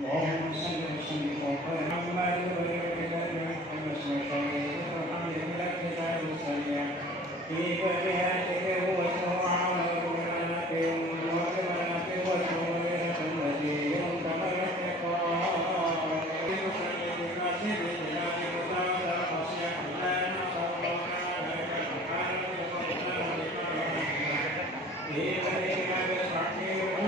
اللهم صل وسلم وبارك على محمد الحمد لله كتاب السريع في برياته وسوعه ومناته ومناته وسوره التي ينتهى الاحتقار يصلي بالناس بالله وتعالى خشيه لا نصر عليك سبحانه وتعالى في برياته بصحته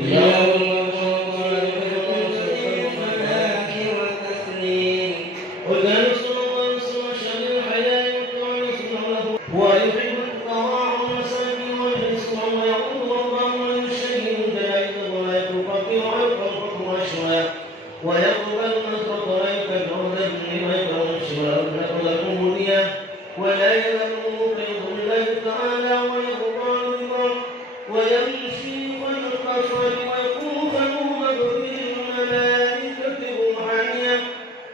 Ya Allah ويمشي على القصر ويقول خلوه الملائكة روحانية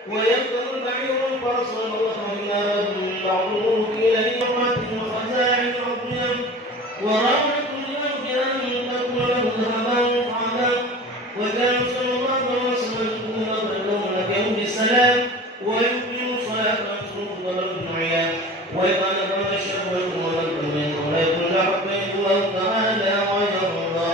ويقدر البعير الفرس وخيلا بعضه إلى نعمة وخزائن عظيم ورحمة الله أن تكون له ذهبا وطعما وكان صلى الله عليه وسلم يقول يوم السلام ويقيم الصلاة ويصوم الدنيا ويقال بعد الشر والقمر ويقول حقه الله تعالى ويرضى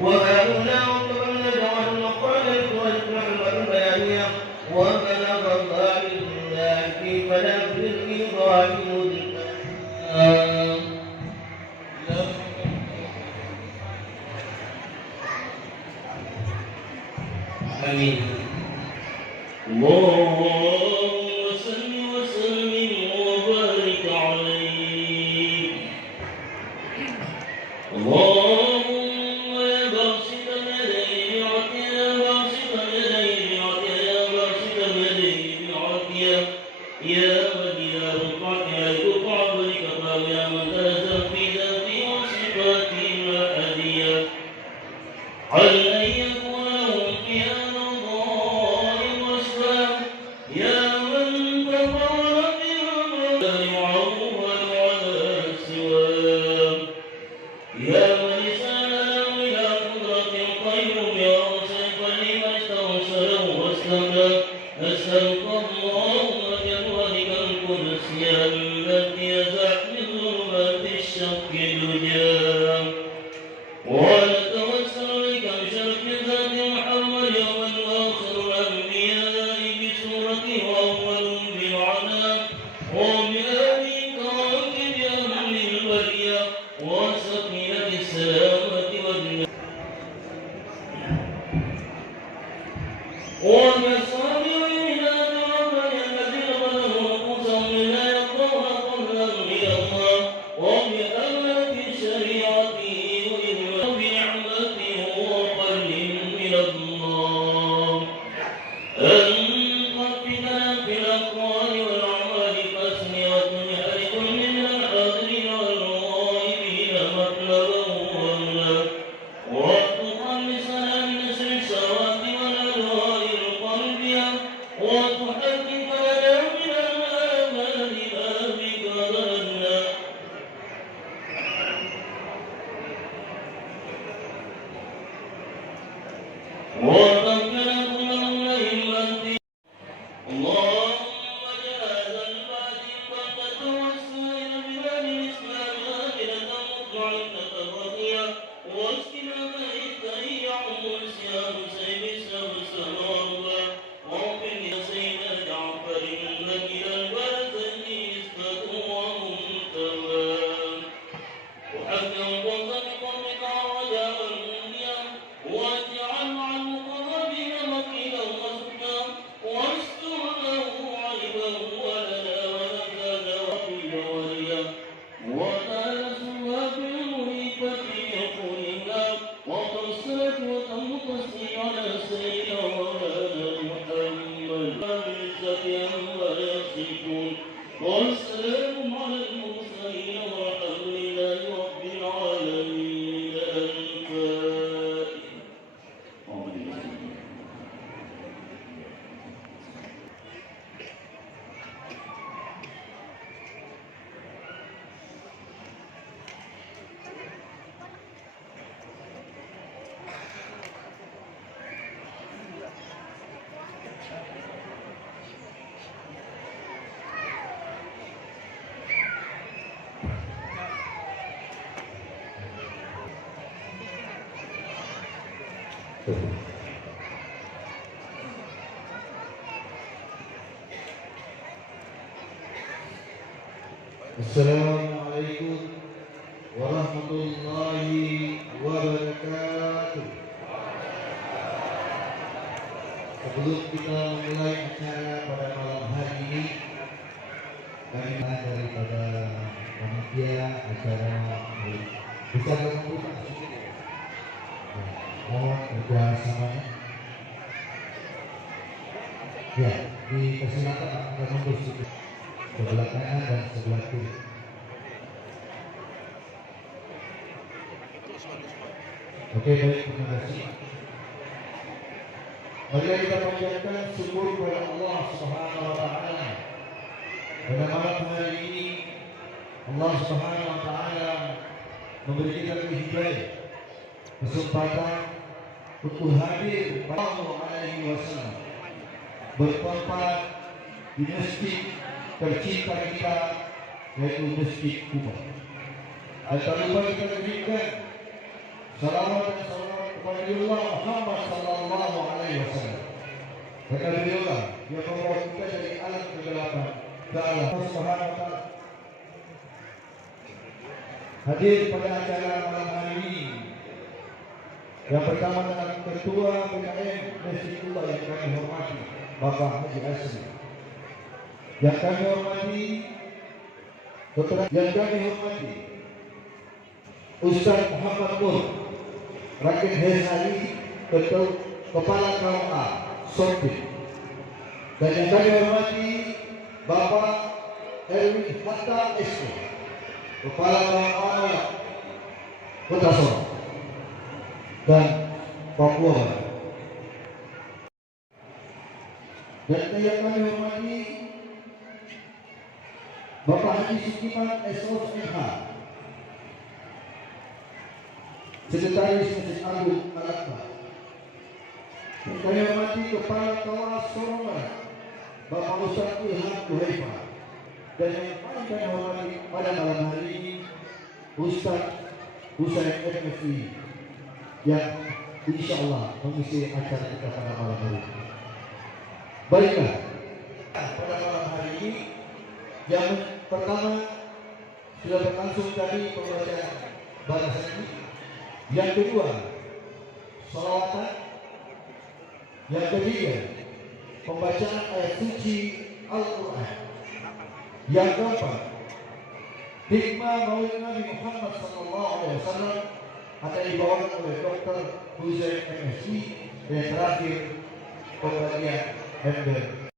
وهؤلاء وقبل نجعل المقالة والنعمة البيانية وبلغ الله الله فلا بالإيضاح آمين. اللهم صل وسلم وبارك عليه. اللهم يا باسط اليدين بعافية يا باسط اليدين بعافية يا باسط اليدين بعافية يا من يا رفعت يا رفع بركة يا من تنزل في ذاتي وصفاتي الأبدية على أن يكون لهم فيها رضاء وسلام يا من تفضل بها لا يعول على سواه يا من سلام إلى قدرة القيوم يا وصيفا لمن استرسله واسلم أسألك اللهم بجوارك القدس يا التي يزعت من ظلمات الشك دجاه ونتوسل إليك بشرف ذات محمد يوم آخر الأنبياء بسورته وأول بالعناء وبآله كواكب أهل البرية وسقينة السلامة والنعمة وبأصحاب وإمهات ربنا الذين بذلوا أنفسهم لا يرضون قولا إلى الله وبأمانة شريعته وبنعمته وقليل من الله أن تطفنا في الأقوال والأعمال فاسمعة لكل من الحاضرين والغائبين مطلبا وأمنا وتخلصنا من نسر الشهوات والأهواء القلبية وتحقق لنا من الآمال ما بك ظننا وتغفر كل أمة اللهم اجعل الفاتح والتوسل إلى بلاد الإسلام آمنة مطمئنة راضية واسقنا مائدة يعم الصيام سيد السماء السماوات واغفر لسيدنا جعفر إنك البلد نسبة ومنتمى وحكم وصدق بك رجاء المنيا واجعل مع المقربين مكينا وصفنا واستر له عيبا ولنا ونزل وقيل وليا وتنسوا بالمهيبة يقولنا وقصرت وتمتصي على سيدنا مولانا محمد بالسبيا ويصفون والسلام على المرسلين والحمد لله رب العالمين الفاتحة. Assalamualaikum warahmatullahi wabarakatuh. Sebelum kita mulai acara pada malam hari ini, kami daripada panitia acara bisa berbuka. Mohon kerjasamanya. Ya, dipersilakan akan mundur sedikit. Sebelah kanan dan sebelah kiri. Oke, baik, terima kasih. Marilah kita panjatkan syukur kepada Allah Subhanahu wa taala. Pada malam hari ini Allah Subhanahu wa taala memberi kita hidayah, kesempatan untuk hadir Sallallahu Alaihi Wasallam bertempat di masjid tercinta kita, yaitu Masjid Kuba. Tak lupa kita berikan salawat dan salawat kepada Allah Muhammad Sallallahu Alaihi Wasallam. Karena beliaulah yang membawa kita dari alam kegelapan ke Allah Subhanahu wa taala. Hadir pada acara malam hari ini, yang pertama adalah Ketua BKM Masjid Kuba yang kami hormati, Bapak Haji Asri. Yang kami hormati yang kami hormati Ustaz Muhammad Nur Rakit Hezali, Kepala KUA Sopir. Dan yang kami hormati Bapak Erwin Hatta SK, Kepala KUA Kota Sorong dan Papua Barat. Dan yang kami hormati Bapak Haji Sukiman SOSMH, Sekretaris Masjid Agung Al-Akbar. Kami hormati Kepala KUA Sorong Barat, Bapak Ustaz Ilham Kuhaifa. Dan yang paling kami hormati pada malam hari ini Ustaz Husain MFI yang insya Allah mengisi acara kita pada malam hari ini. Baiklah, pada malam hari ini yang pertama sudah berlangsung tadi pembacaan bahasa ini. Yang kedua, salawatan. Yang ketiga, pembacaan ayat suci Al-Quran. Yang keempat, hikmah Maulid Nabi Muhammad SAW akan dibawakan oleh Dr. Husain MSI. Dan terakhir, pembagian ember.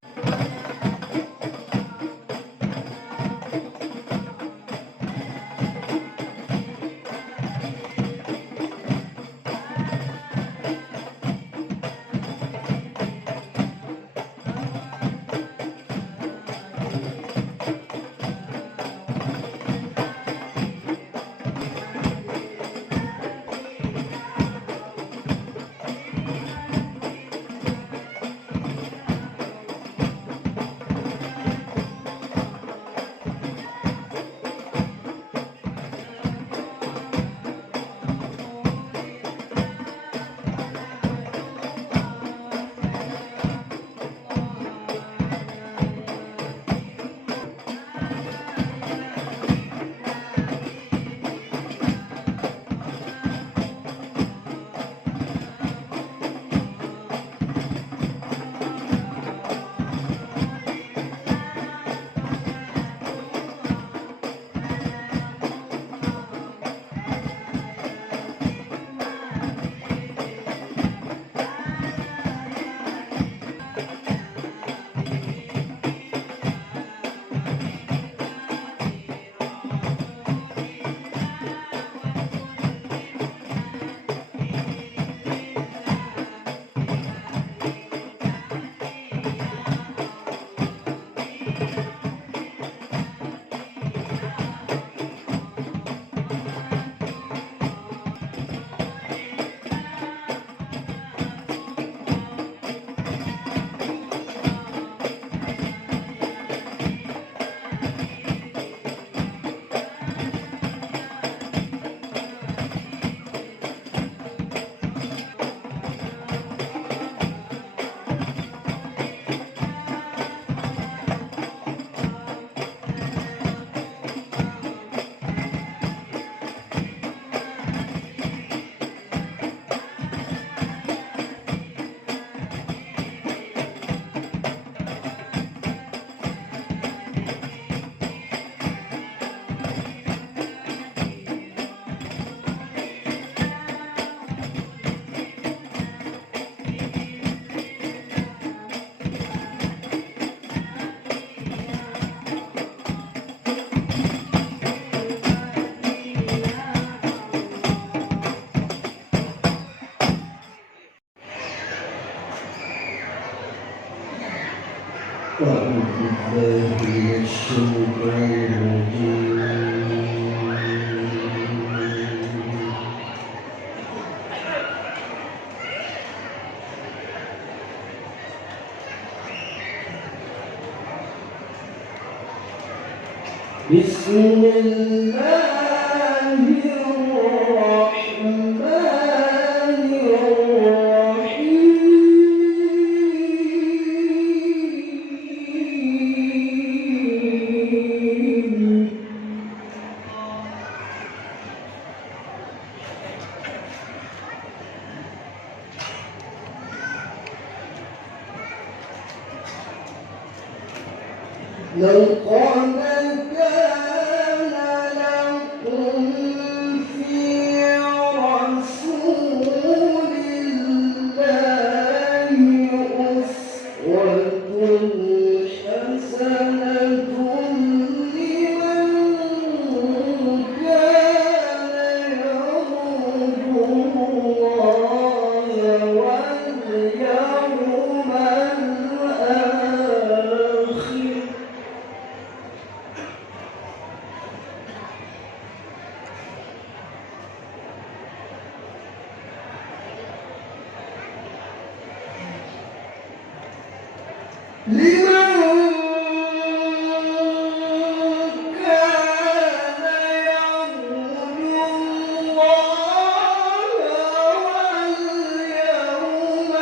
أعوذ بالله من الشيطان الرجيم بسم الله الرحمن الرحيم لقد كان لكم في رسول الله أسوة حسنة لمن كان يرجو الله واليوم الآخر لمن كان يرجو الله واليوم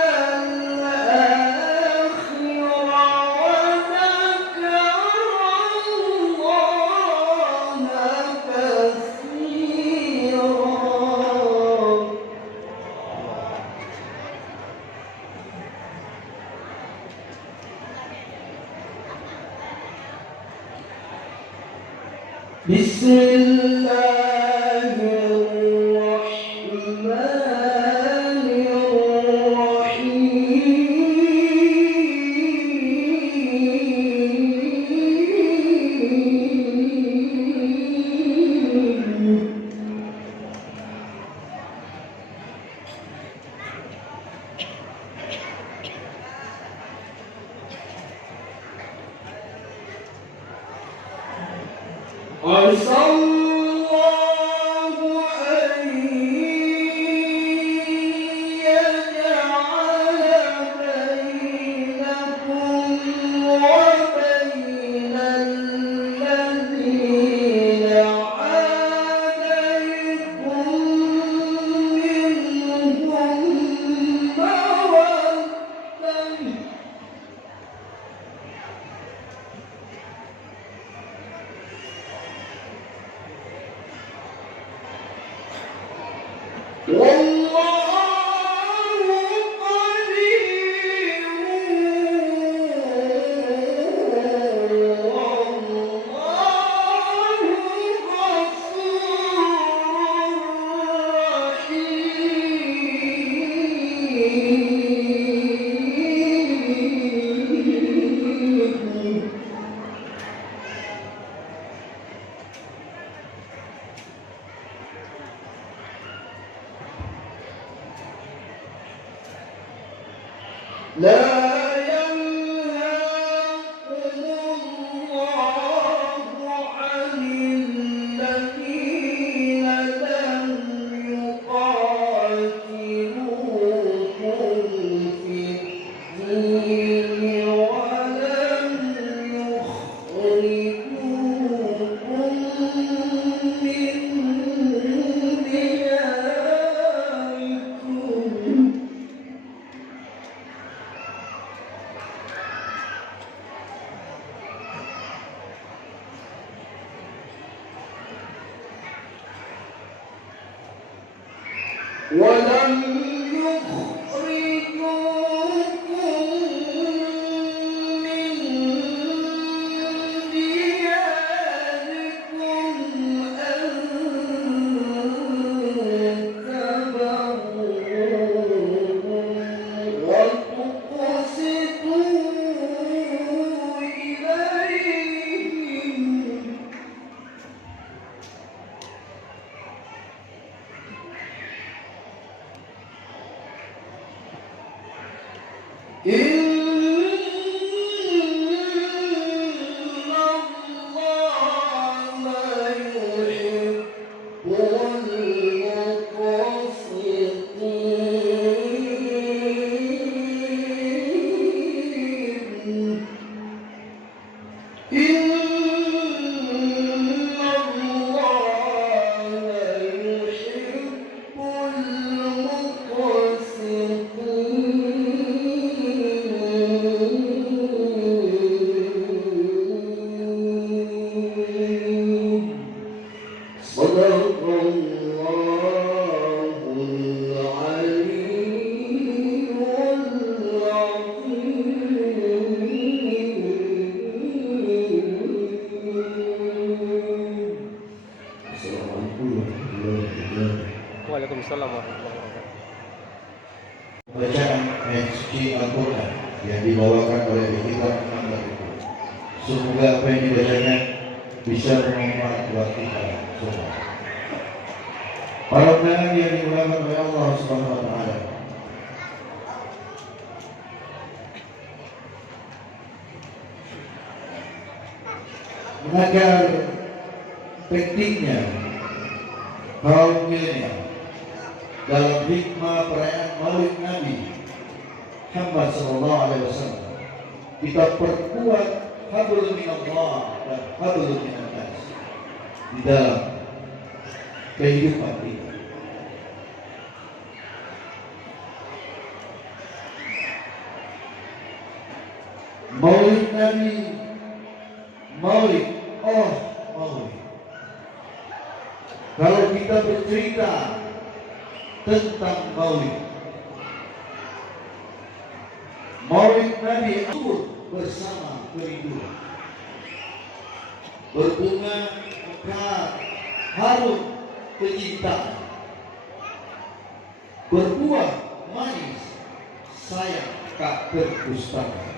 الآخر وذكر الله كثيرا بسم الله الرحمن الرحيم عسى الله أن يجعل بينكم وبين الذين عاديتم منهم مودة والله قدير والله غفور رحيم لا ينهاكم الله عن الذين لم يقاتلوكم في الدين ولم يخرجوكم من دياركم ولم يخرجوكم من دياركم أن تبروهم وتقسطوا إليهم إن Waalaikumsalam warahmatullahi wabarakatuh. Bacaan ayat suci Al-Quran yang dibawakan oleh Ikhwan Muhammad itu. Semoga apa yang dibacakan bisa bermanfaat buat kita semua. Para undangan yang dimuliakan oleh Allah Subhanahu wa taala. Mengajar pentingnya kaum milenial dalam hikmah perayaan Maulid Nabi Muhammad sallallahu alaihi wasallam, kita perkuat hablum minallah dan hablum minan nas di dalam kehidupan kita. Maulid Nabi, Maulid, oh Maulid. Kalau kita bercerita tentang Maulid, Maulid Nabi turut bersama kerinduan, berbunga mekar, harum kecintaan, berbuah manis sayang tak terdustakan.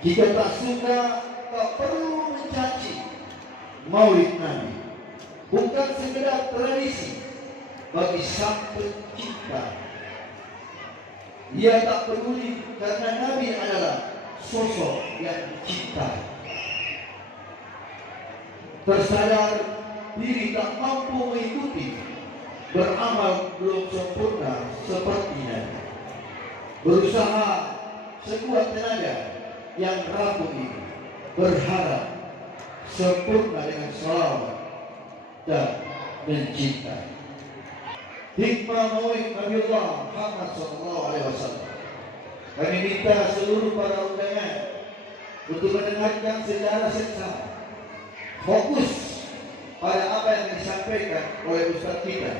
Jika tak suka, tak perlu mencaci. Maulid Nabi bukan sekedar tradisi bagi sang pencipta. Ia tak peduli karena Nabi adalah sosok yang dicintai. Tersadar diri tak mampu mengikuti, beramal belum sempurna seperti Nabi. Berusaha sekuat tenaga yang rapuh ini, berharap sempurna dengan selawat dan mencintai. Hikmah Maulid Nabiullah Muhammad SAW. Kami minta seluruh para undangan untuk mendengarkan secara seksama, fokus pada apa yang disampaikan oleh Ustaz kita,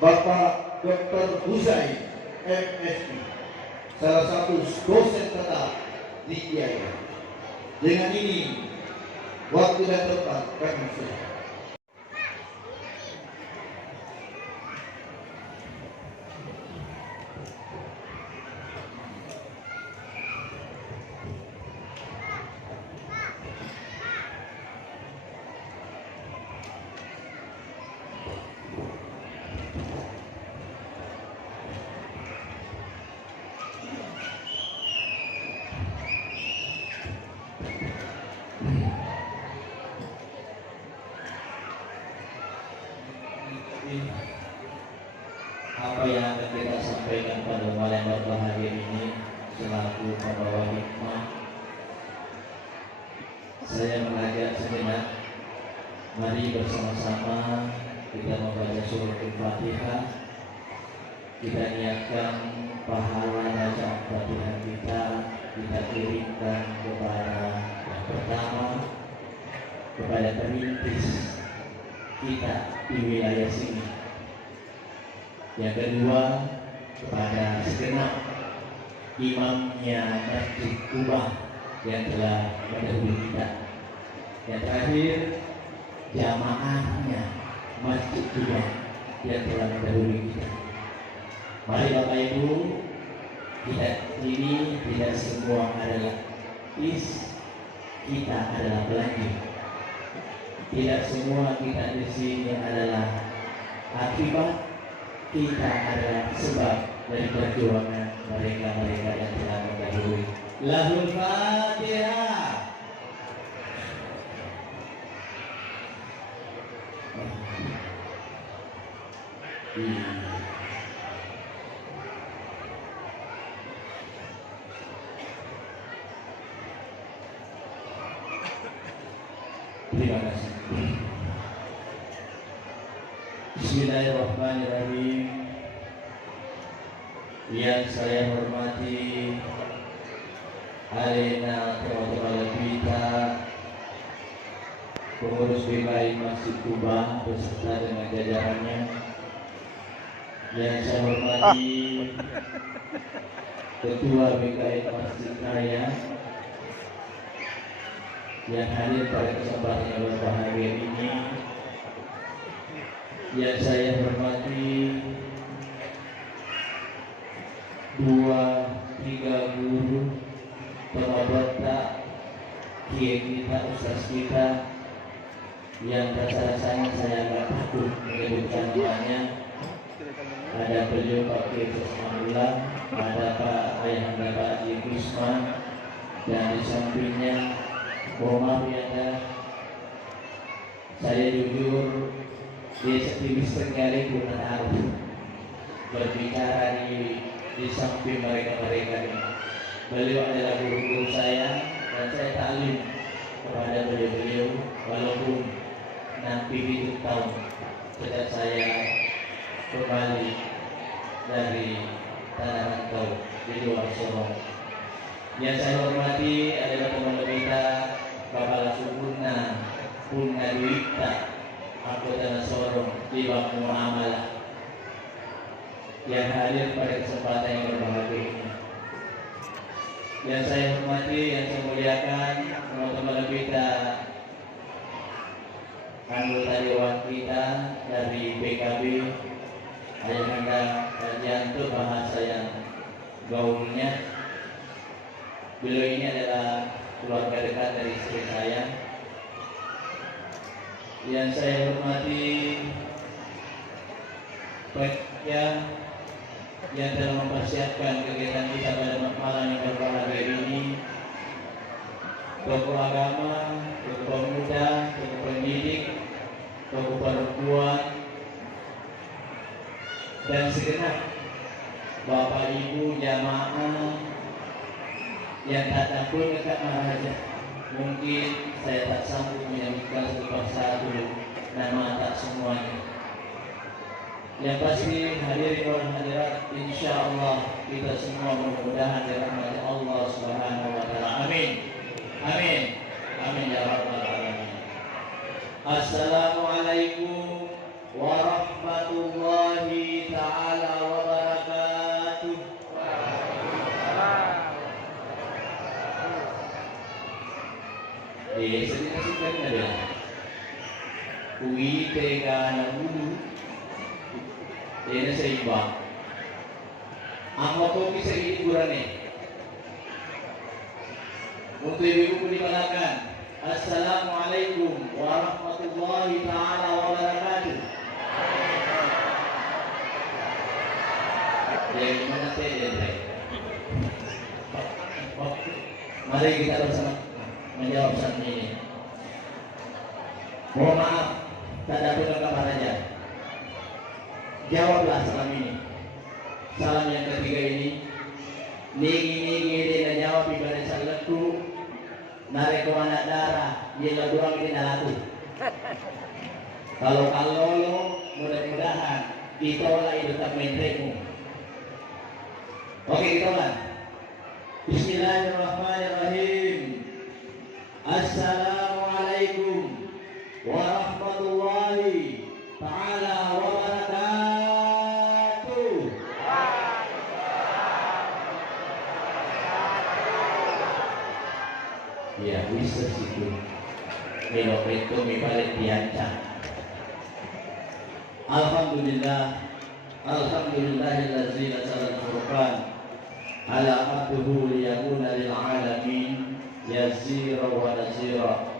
Bapak Dr. Huzaim MSI, salah satu dosen tetap di IAIN. Dengan ini, waktu dan tempat kami sudah. Apa yang akan kita sampaikan pada malam berbahagia ini selaku pembawa hikmah, saya mengajak sejenak, mari bersama-sama kita membaca surah Al-Fatihah. Kita niatkan pahala baca Al-Fatihah kita kirimkan kepada yang pertama, kepada perintis kita di wilayah sini. Yang kedua, kepada segenap imamnya Masjid Kubah yang telah mendahului kita. Yang terakhir, jamaahnya Masjid Kubah yang telah mendahului kita. Mari Bapak Ibu, ini tidak semua adalah kita adalah pelanggan. Tidak semua kita di sini adalah akibat, kita adalah sebab dari perjuangan mereka-mereka yang telah mendahului. Lahul Fatihah. Terima kasih. Bismillahirrahmanirrahim. Yang saya hormati Alena Ketua kita, pengurus BKI Masjid Kubah beserta dengan jajarannya. Yang saya hormati Ketua BKI Masjid Raya yang hadir pada kesempatan yang berbahagia ini. Yang saya hormati dua tiga guru penobata kiai kita, ustaz kita yang rasa-rasanya saya agak takut menyebutkan namanya. Ada beliau Pak Kiai Kusmanullah, ada Pak Ayahanda Pak Haji Kusman, dan di sampingnya mohon maaf ya, saya jujur dia aktivis sekali pun harus berbicara di samping mereka ini. Beliau adalah guru-guru saya dan saya taklim kepada beliau walaupun nanti di tahun sejak saya kembali dari tanah rantau di luar Sorong. Yang saya hormati adalah teman kita Bapak Lasubuna Punna Duita Anggota Sorong di Bangku Muamalah yang hadir pada kesempatan yang berbahagia ini. Yang saya hormati, yang saya muliakan teman-teman kita, anggota dewan kita dari PKB, Ayahanda Janto, bahasa yang gaulnya. Beliau ini adalah keluarga dekat dari istri saya. Yang saya hormati yang telah mempersiapkan kegiatan kita pada malam yang berbahagia ini, tokoh agama, tokoh pemuda, tokoh pendidik, tokoh perempuan, dan segenap Bapak Ibu jamaah yang datang pun dekat Maharaja. Mungkin saya tak sanggup menyebutkan satu persatu nama tak semuanya. Yang pasti hadirin orang hadirat, insya Allah kita semua mudah-mudahan dirahmati Allah Subhanahu wa Ta'ala. Amin. Amin. Amin ya rabbal alamin. Assalamualaikum warahmatullahi taala wabarakatuh. Sedikit singkatnya dia. Kui tegana dulu. Ini seimbang. Apa kau bisa hiburan nih? Untuk ibu-ibu dipersilakan. Assalamualaikum warahmatullahi taala wabarakatuh. Ya gimana teh? Mari kita bersama menjawab saat ini. Mohon maaf, tak ada pendengar aja. Jawablah salam ini. Salam yang ketiga ini. Nigi dia jawab ibadah salatu. Nare ko anak darah, dia durang ini dalatu. Kalau mudah-mudahan ditolak itu tak menrekmu. Oke, kita ulang. Bismillahirrahmanirrahim. Assalamualaikum warahmatullahi ta'ala wabarakatuh. Ya, bisa situ. Milo itu mibalik diancam. Alhamdulillahilladzi nazzala al-Furqan ala abdihi liyakuna lil alamin yazira wa nazira.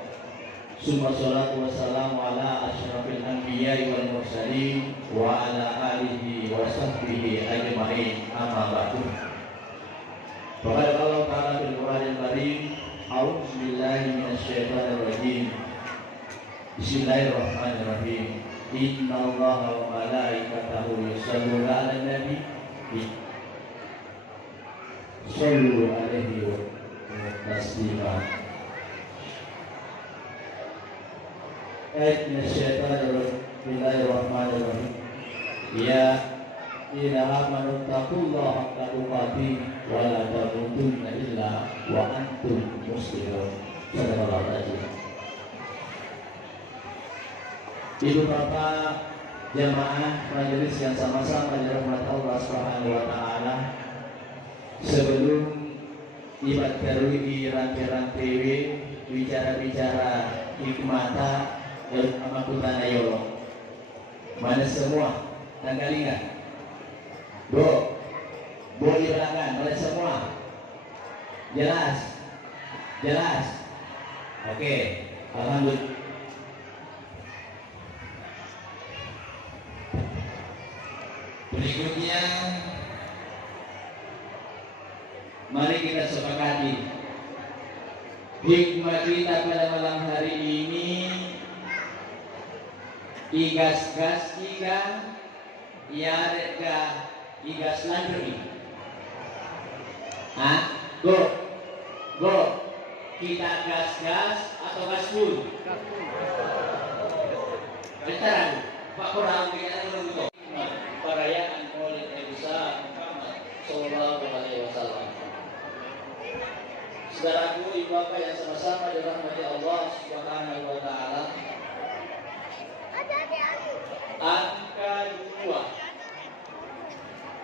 Summa salatu wassalamu ala asyrafil anbiya'i wal mursalin wa ala alihi wa sahbihi ajma'in, amma ba'du. Faqala Allah ta'ala fil Qur'anil Karim, a'udzu billahi minasyaitonir rajim. Bismillahirrahmanirrahim. Innallaha wa malaikatahu yusholluna 'alan nabi. Shallu 'alaihi wa taslima. Bismillahirrahmanirrahim. Ya ila amanu taqullaha haqqa tuqatih wa la tamutunna illa wa antum muslimun. Sallallahu alaihi wasallam. Ibu bapak jamaah majelis yang sama-sama dirahmati Allah Subhanahu wa taala, sebelum ibadah terwi rantai-rantai bicara-bicara hikmata dan amakutana yolo. Mana semua? Tanggal ingat. Bu di belakang, mana semua? Jelas? Jelas? Oke, alhamdulillah. Berikutnya, mari kita sepakati hikmah kita pada malam hari ini. Igas-gas ikan, iareka igas landri. Go, kita gas-gas atau gaspul? Bentar, Pak Kurang kita dulu. Perayaan Maulid Nabi Muhammad Sallallahu Alaihi Wasallam. Saudaraku, ibu bapak yang sama-sama dirahmati Allah Subhanahu Wa Taala.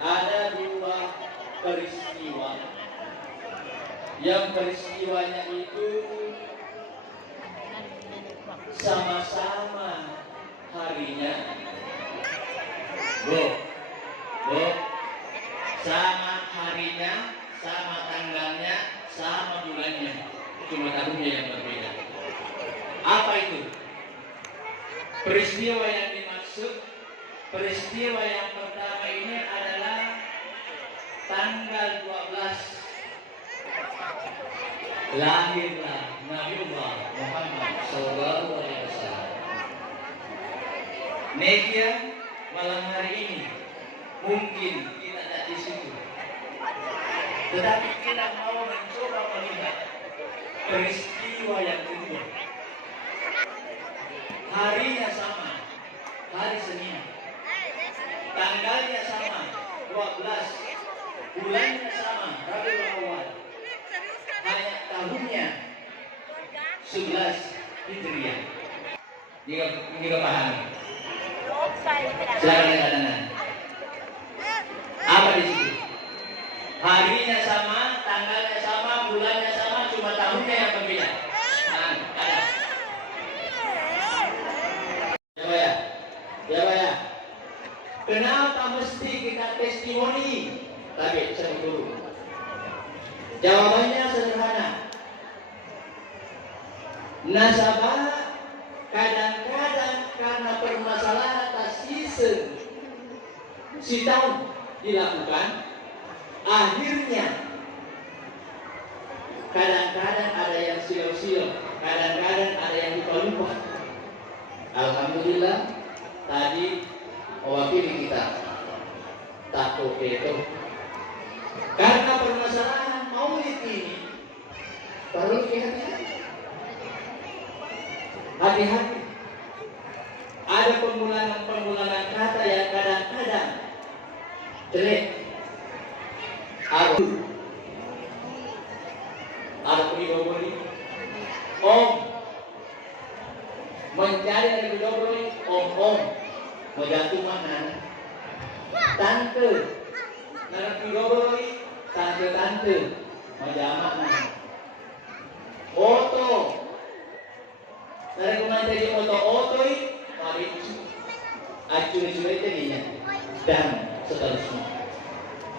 Ada dua peristiwa. Yang peristiwanya itu sama-sama harinya. Sama harinya, sama tanggalnya, sama bulannya. Cuma tahunnya yang berbeda. Apa itu? Peristiwa yang dimaksud, peristiwa yang pertama ini adalah tanggal 12 lahirlah Nabiullah Muhammad Sallallahu Alaihi Wasallam. Media malam hari ini mungkin kita tidak di situ, tetapi kita mau mencoba melihat peristiwa yang kedua. Harinya sama, hari Senin. Tanggalnya sama, 12. Bulannya sama, Rabiul Awal. Hanya tahunnya 11 Hijriah. Jika paham. Silakan kanan. Apa di situ? Harinya sama, tanggalnya sama, bulannya sama, cuma tahunnya yang berbeda. Kenapa mesti kita testimoni? Tapi saya dulu. Jawabannya sederhana. Nasabah kadang-kadang karena permasalahan atas si tahun dilakukan, akhirnya kadang-kadang ada yang silau-silau, kadang-kadang ada yang lupa-lupa. Alhamdulillah tadi mewakili kita takut itu karena permasalahan maulid ini perlu hati-hati. Ada penggunaan kata yang kadang-kadang jelek. Ada pribadi om mencari dari pribadi om menjatuh mana tante narap pribadi tante menjamak mana oto narap menjadi oto mari acuri-curi tadinya dan seterusnya.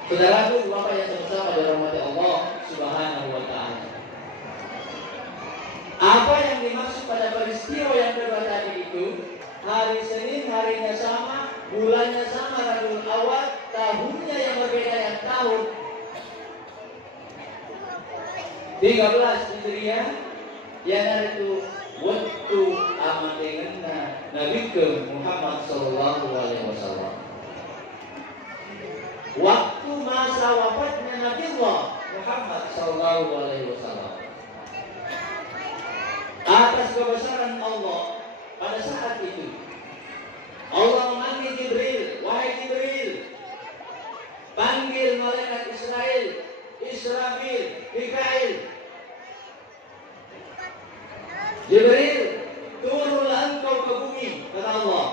Saudaraku, bapak yang sama-sama dirahmati Allah Subhanahu Wa Taala. Apa yang dimaksud pada peristiwa yang kedua tadi itu? Hari Senin harinya sama, bulannya sama, Rabiul Awal, tahunnya yang berbeda yang tahun 13 Hijriah yang itu waktu amat dengan Nabi Muhammad Sallallahu Alaihi Wasallam. Waktu masa wafatnya Nabi Muhammad Sallallahu Alaihi Wasallam. Atas kebesaran Allah pada saat itu Allah memanggil Jibril, wahai Jibril, panggil malaikat Israfil, Mikail. Jibril, turunlah engkau ke bumi, kata Allah.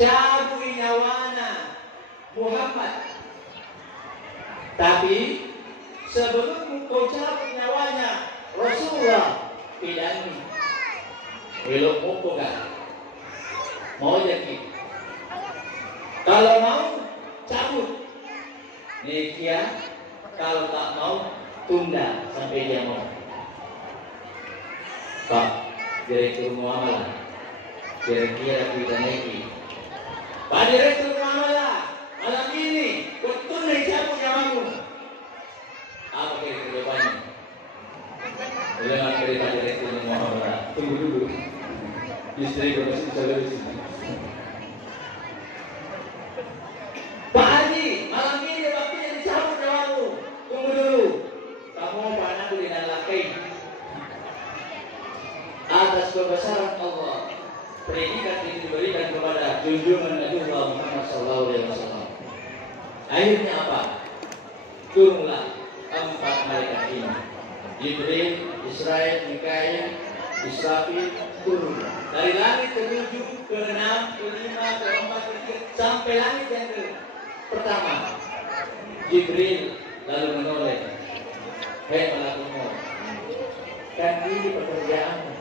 Cabui nyawana Muhammad. Tapi sebelum engkau cabut nyawanya Rasulullah pidani belum mumpung kan Mau jadi. Kalau mau cabut. Nekia. Kalau tak mau tunda sampai dia mau. Pak, Direktur Muamalah. Kira-kira kita neki. Pak Direktur Muamalah, malam ini betul nih cabut nyawamu. Apa kira-kira jawabannya? Ulang dari Pak Direktur Muamalah. Tunggu dulu. Istri gue masih bisa dari sini. Pak Haji, malam ini waktunya dicabut nyawamu. Tunggu dulu. Kamu anak dengan laki. Atas kebesaran Allah, predikat ini diberikan kepada junjungan Nabi Muhammad SAW. Akhirnya apa? Turunlah 4 malaikat ini. Jibril, Israel, Mikail, Israfil turun dari langit ke-7, ke-6, ke-5, ke-4, ke-3 sampai langit yang pertama. Jibril lalu menoleh, hei malaikat maut, kan ini pekerjaanmu.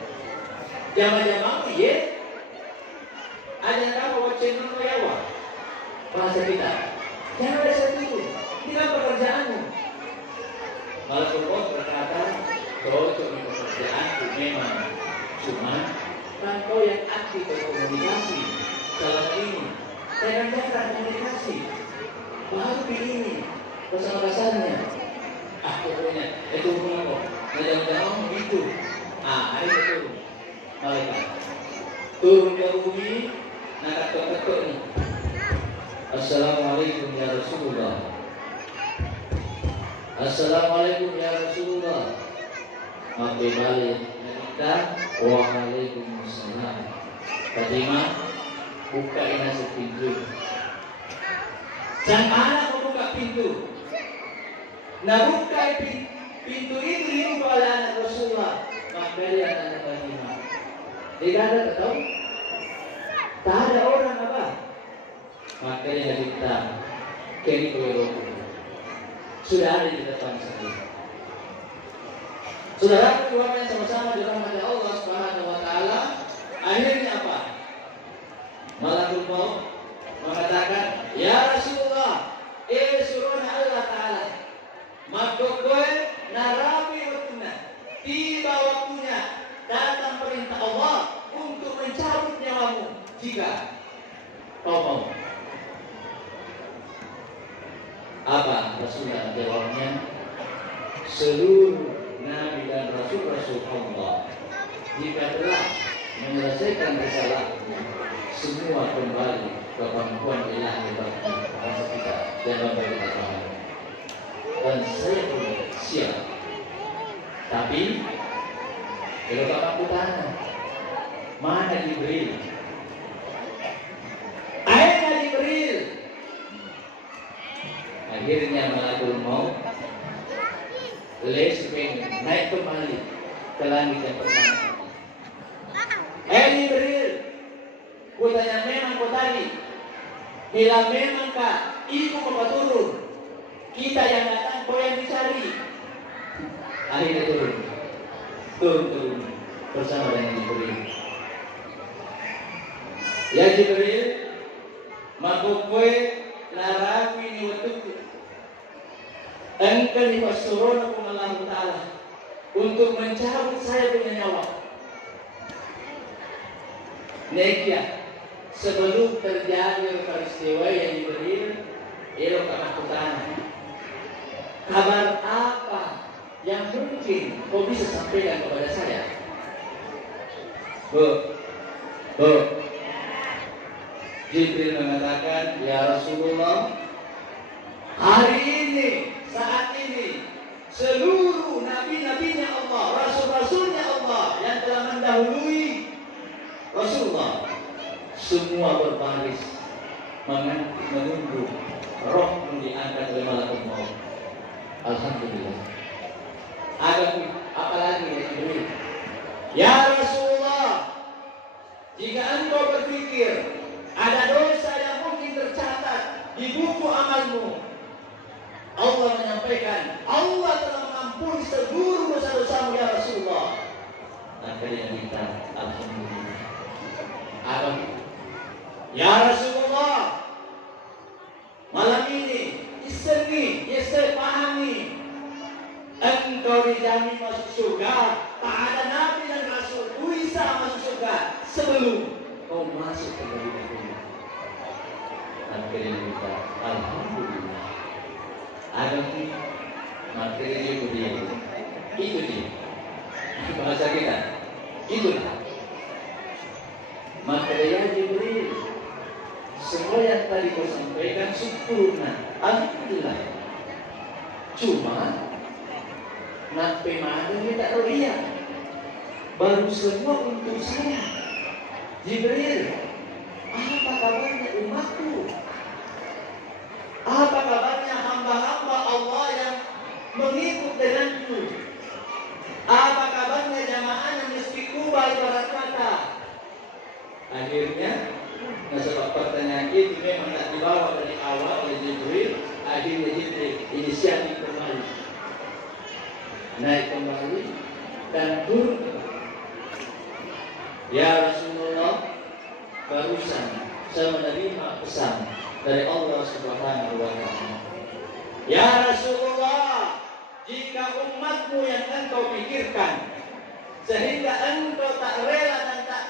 Jamaah-jamaah ya, ada yang tahu bahwa channel Yawa bahasa kita. Jangan ada satu itu, tidak pekerjaanmu. Malaikat maut berkata, kau itu pekerjaanku memang, cuma kan kau yang aktif berkomunikasi selama ini. Saya kan komunikasi, baru ini bahasa-bahasanya. Pokoknya itu hubungan kok. Jangan-jangan begitu. Hari itu malaikat turun ke bumi, nak ketuk ni. Assalamualaikum ya Rasulullah. Assalamualaikum ya Rasulullah. Maka balik kita, waalaikumsalam. Fatimah buka nasi pintu. Sang anak membuka pintu. Nah buka pintu itu dibuka oleh anak Rasulullah. Maka dia anak Fatimah. Tidak ada tahu? Tak ada orang apa? Maka dia kita kiri ke sudah ada di depan saya. Saudara keluarga sama-sama dirahmati Allah Subhanahu wa taala. Akhirnya apa? Malaikat maut mengatakan, "Ya Rasulullah, surun Allah taala. Maka kowe narabi waktunya. Tiba waktunya datang perintah Allah untuk mencabut nyawamu jika kau mau." Apa Rasulullah jawabnya? Seluruh Nabi dan Rasul-Rasul Allah jika telah menyelesaikan risalahnya, semua kembali ke pangkuan ilahi bahasa kita dan bagi kita paham. Dan saya pun siap. Tapi kalau kamu tanya, mana Jibril? Aina Jibril? Akhirnya malaikat maut naik kembali ke langit yang pertama. Jibril, ku tanya memang kau tadi, bila memangkah ibu bapak turun, kita yang datang kau yang dicari. Akhirnya turun bersama dengan Jibril. Ya Jibril, maka kowe larawi ni waktuku. Engkau dipasuruh Allah Ta'ala untuk mencabut saya punya nyawa. Nekia, sebelum terjadi peristiwa yang Jibril, elok ketakutan. Kabar apa yang mungkin kau bisa sampaikan kepada saya? Bu, Jibril mengatakan, ya Rasulullah, hari ini, saat ini, seluruh nabi-nabinya Allah, rasul-rasulnya Allah yang telah mendahului Rasulullah, semua berbaris menunggu roh yang diangkat oleh malaikat maut. Alhamdulillah. Apalagi ya Jibril? Ya Rasulullah, jika engkau berpikir ada dosa yang mungkin tercatat di buku amalmu, Allah menyampaikan, Allah telah mengampuni seluruh dosa-dosamu ya Rasulullah. Maka dia minta alhamdulillah. Apa? Ya Rasulullah, malam ini istri pahami, engkau dijamin masuk surga. Tak ada nabi dan rasul bisa masuk surga sebelum kau masuk ke dalam dunia. Akhirnya kita alhamdulillah. Ada materi budaya itu dia. Bahasa kita itulah materi Jibril. Semua yang tadi kau sampaikan sempurna, alhamdulillah. Cuma nak pemada kita rohia baru semua untuk saya. Jibril, apa kabarnya umatku? Apa kabarnya hamba-hamba Allah yang mengikut denganku? Apa kabarnya jamaah yang mesti kubah ibarat kata? Akhirnya, sebab pertanyaan itu memang tak dibawa dari awal oleh Jibril. Akhirnya Jibril inisiatif kembali, naik kembali dan turun. Ya Rasulullah, barusan saya menerima pesan dari Allah Subhanahu wa Ta'ala. Ya Rasulullah, jika umatmu yang engkau pikirkan sehingga engkau tak rela dan tak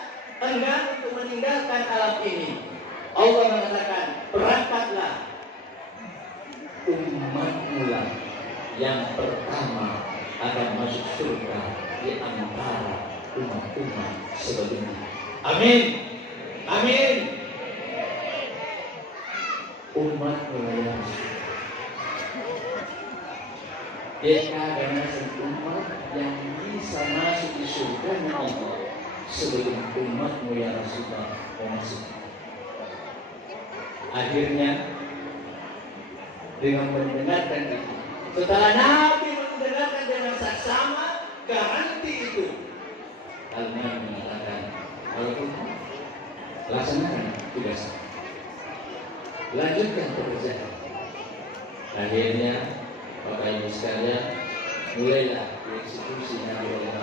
enggan untuk meninggalkan alam ini, Allah mengatakan, berangkatlah, umatmu lah yang pertama akan masuk surga di antara umat-umat sebelumnya. Amin. Amin. Umatmu lah yang jika ada umat yang bisa masuk di surga Allah sebelum umatmu ya Rasulullah masuk. Akhirnya dengan mendengarkan itu, setelah Nabi mendengarkan dengan saksama garanti itu, Al-Nabi mengatakan, walaupun laksanakan tugas, lanjutkan pekerjaan. Akhirnya Bapak Ibu sekalian, mulailah eksekusi Nabi oleh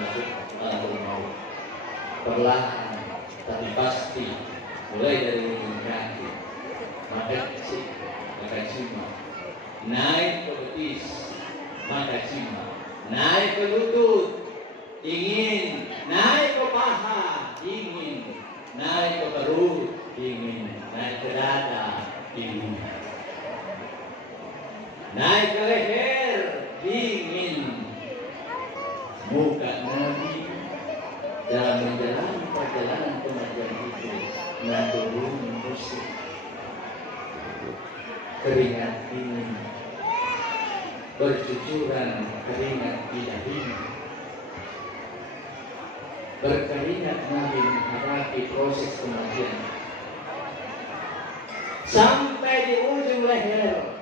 Malakul Maut. Perlahan tapi pasti, mulai dari ujung kaki, maka kecil, maka cima, naik ke betis, maka cima, naik ke lutut, ingin, naik ke paha, ingin, naik ke perut, ingin, naik ke dada, ingin, naik ke leher, dingin. Muka Nabi dalam menjalani perjalanan kematian itu turun musik, keringat dingin, bercucuran keringat di dahinya. Berkeringat Nabi menghadapi proses kematian sampai di ujung leher.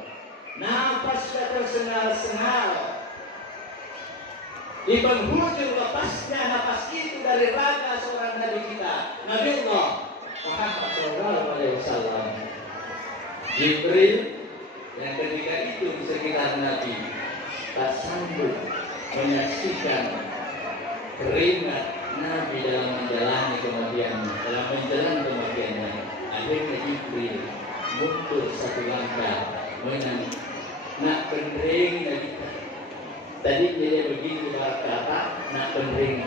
Nafasnya tersengal-sengal. Di penghujung lepasnya nafas itu dari raga seorang Nabi kita, Nabi Allah Muhammad SAW. Jibril yang ketika itu di sekitar Nabi tak sanggup menyaksikan keringat Nabi dalam menjalani kematiannya, dalam menjalani kematiannya. Akhirnya Jibril mundur satu langkah, nak pendering lagi. Tadi dia begitu berkata, nak pendering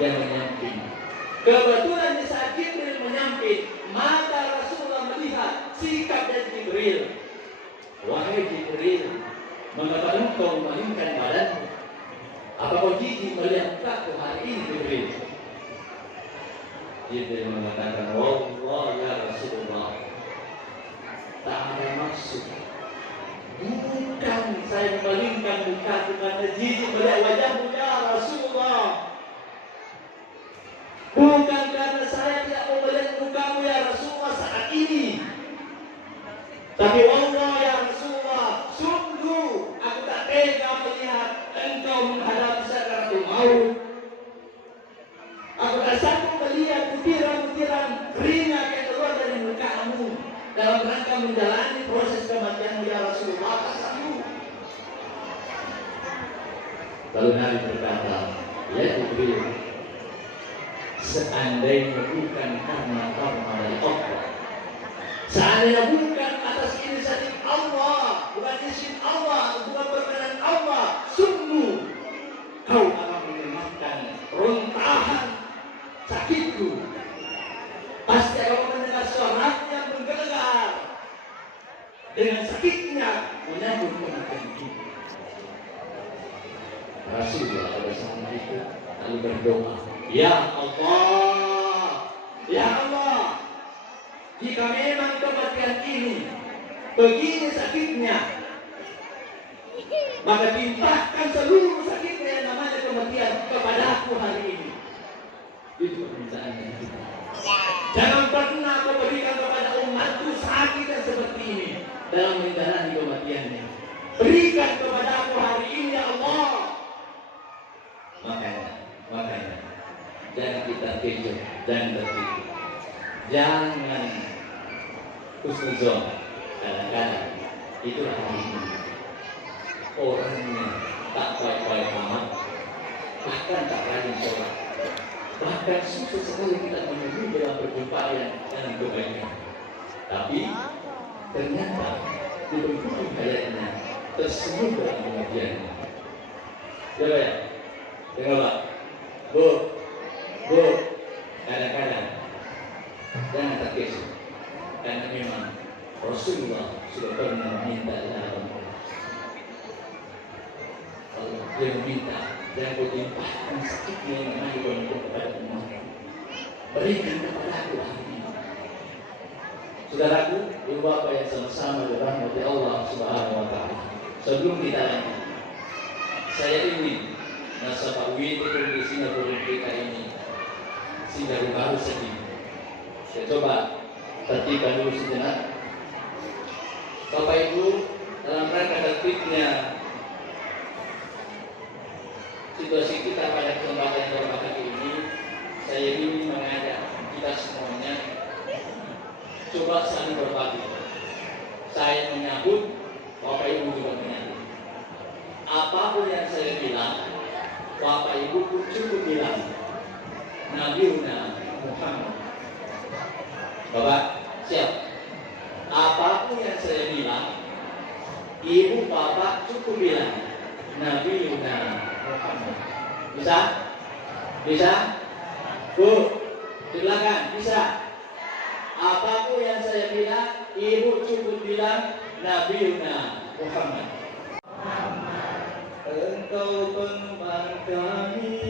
yang menyamping. Kebetulan di saat Jibril menyamping, mata Rasulullah melihat sikap dari Jibril. Wahai Jibril, mengapa engkau memalingkan badanmu? Apa kau jijik melihat aku hari ini, Jibril? Jibril mengatakan, wallah ya Rasulullah, tak ada maksud. Bukan saya memalingkan mukaku karena jijik melihat wajahmu ya Rasulullah. Bukan karena saya tidak mau melihat mukamu ya Rasulullah saat ini. Tapi wallah ya Rasulullah, sungguh aku tak tega melihat engkau menghadapi sakaratul maut. Aku tak sanggup melihat butiran-butiran keringat yang keluar dari mukamu dalam rangka menjalani proses kematianmu ya Rasulullah. Lalu Nabi berkata, ya Jibril, seandainya bukan karena dari Allah, Seandainya bukan atas inisiatif Allah, bukan izin Allah, bukan perkenan Allah, sungguh kau akan mendengarkan rontahan sakitku. Pasti kau mendengar suaranya menggelegar dengan sakitnya menyambut kematian itu. Rasulullah pada saat itu lalu berdoa, Ya Allah, Ya Allah, jika memang kematian ini begini sakitnya, maka timpahkan seluruh sakitnya yang namanya kematian kepadaku hari ini. Itu permintaannya. Jangan pernah kau berikan kepada umatku sakit yang seperti ini dalam menjalani kematiannya. Berikan kepadaku hari ini, ya Allah. Makanya, jangan kita kejar, jangan tertipu, jangan husnuzon. Kadang-kadang itulah hari ini orangnya tak baik-baik amat, bahkan tak rajin sholat, bahkan susah sekali kita menemui dalam perjumpaan dengan kebaikan. Tapi ternyata di penghujung hayatnya tersenyum dalam kematiannya. Coba ya, dengar Pak, Bu, kadang-kadang jangan terkesan, karena memang Rasulullah sudah pernah meminta dalam Allah, dia meminta jangan kau timpahkan sakitnya yang namanya kepada umat, berikan kepada aku hari ini. Saudaraku, ibu bapak yang sama-sama dirahmati Allah Subhanahu wa Ta'ala. Sebelum kita lanjut, saya ingin nasabah WIT di Singapura kita ini singgah baru sedikit. Saya coba tertibkan dulu sejenak. Bapak Ibu, dalam rangka tertibnya situasi kita pada kesempatan yang berbahagia ini, saya ingin mengajak kita semuanya coba saling berbagi. Saya menyambut, Bapak Ibu juga menyambut. Apapun yang saya bilang, Bapak Ibu cukup bilang Nabiuna Muhammad. Bapak siap? Apapun yang saya bilang, Ibu Bapak cukup bilang Nabiuna Muhammad. Bisa? Bisa? Bu, silakan. Bisa? Apapun yang saya bilang, Ibu cukup bilang Nabiuna Muhammad. Engkau pengembang kami,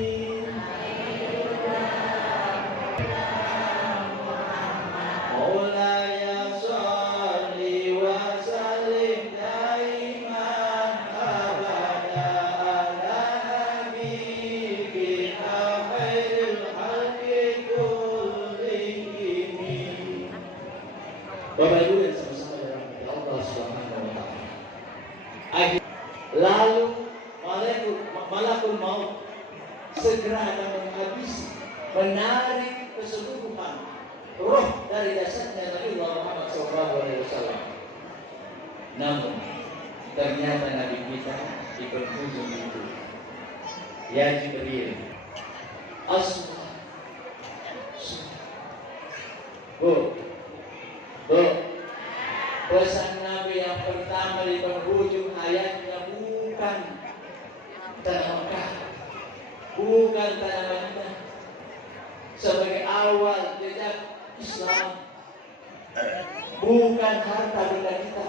Maulaya sholli wa sallim daiman abada ala habibina khairil khalqi kullihim. Bapak Ibu yang sama-sama dirahmati Allah Subhanahu wa Ta'ala. Lalu malakul maut segera akan menghabisi, menarik keseluruhan roh dari jasadnya Nabi Muhammad SAW. Namun ternyata Nabi kita di penghujung itu, ya Jibril, pesan Nabi yang pertama di penghujung hayatnya bukan tanah Mekah, bukan tanah Madinah sebagai awal jejak Islam, bukan harta benda kita,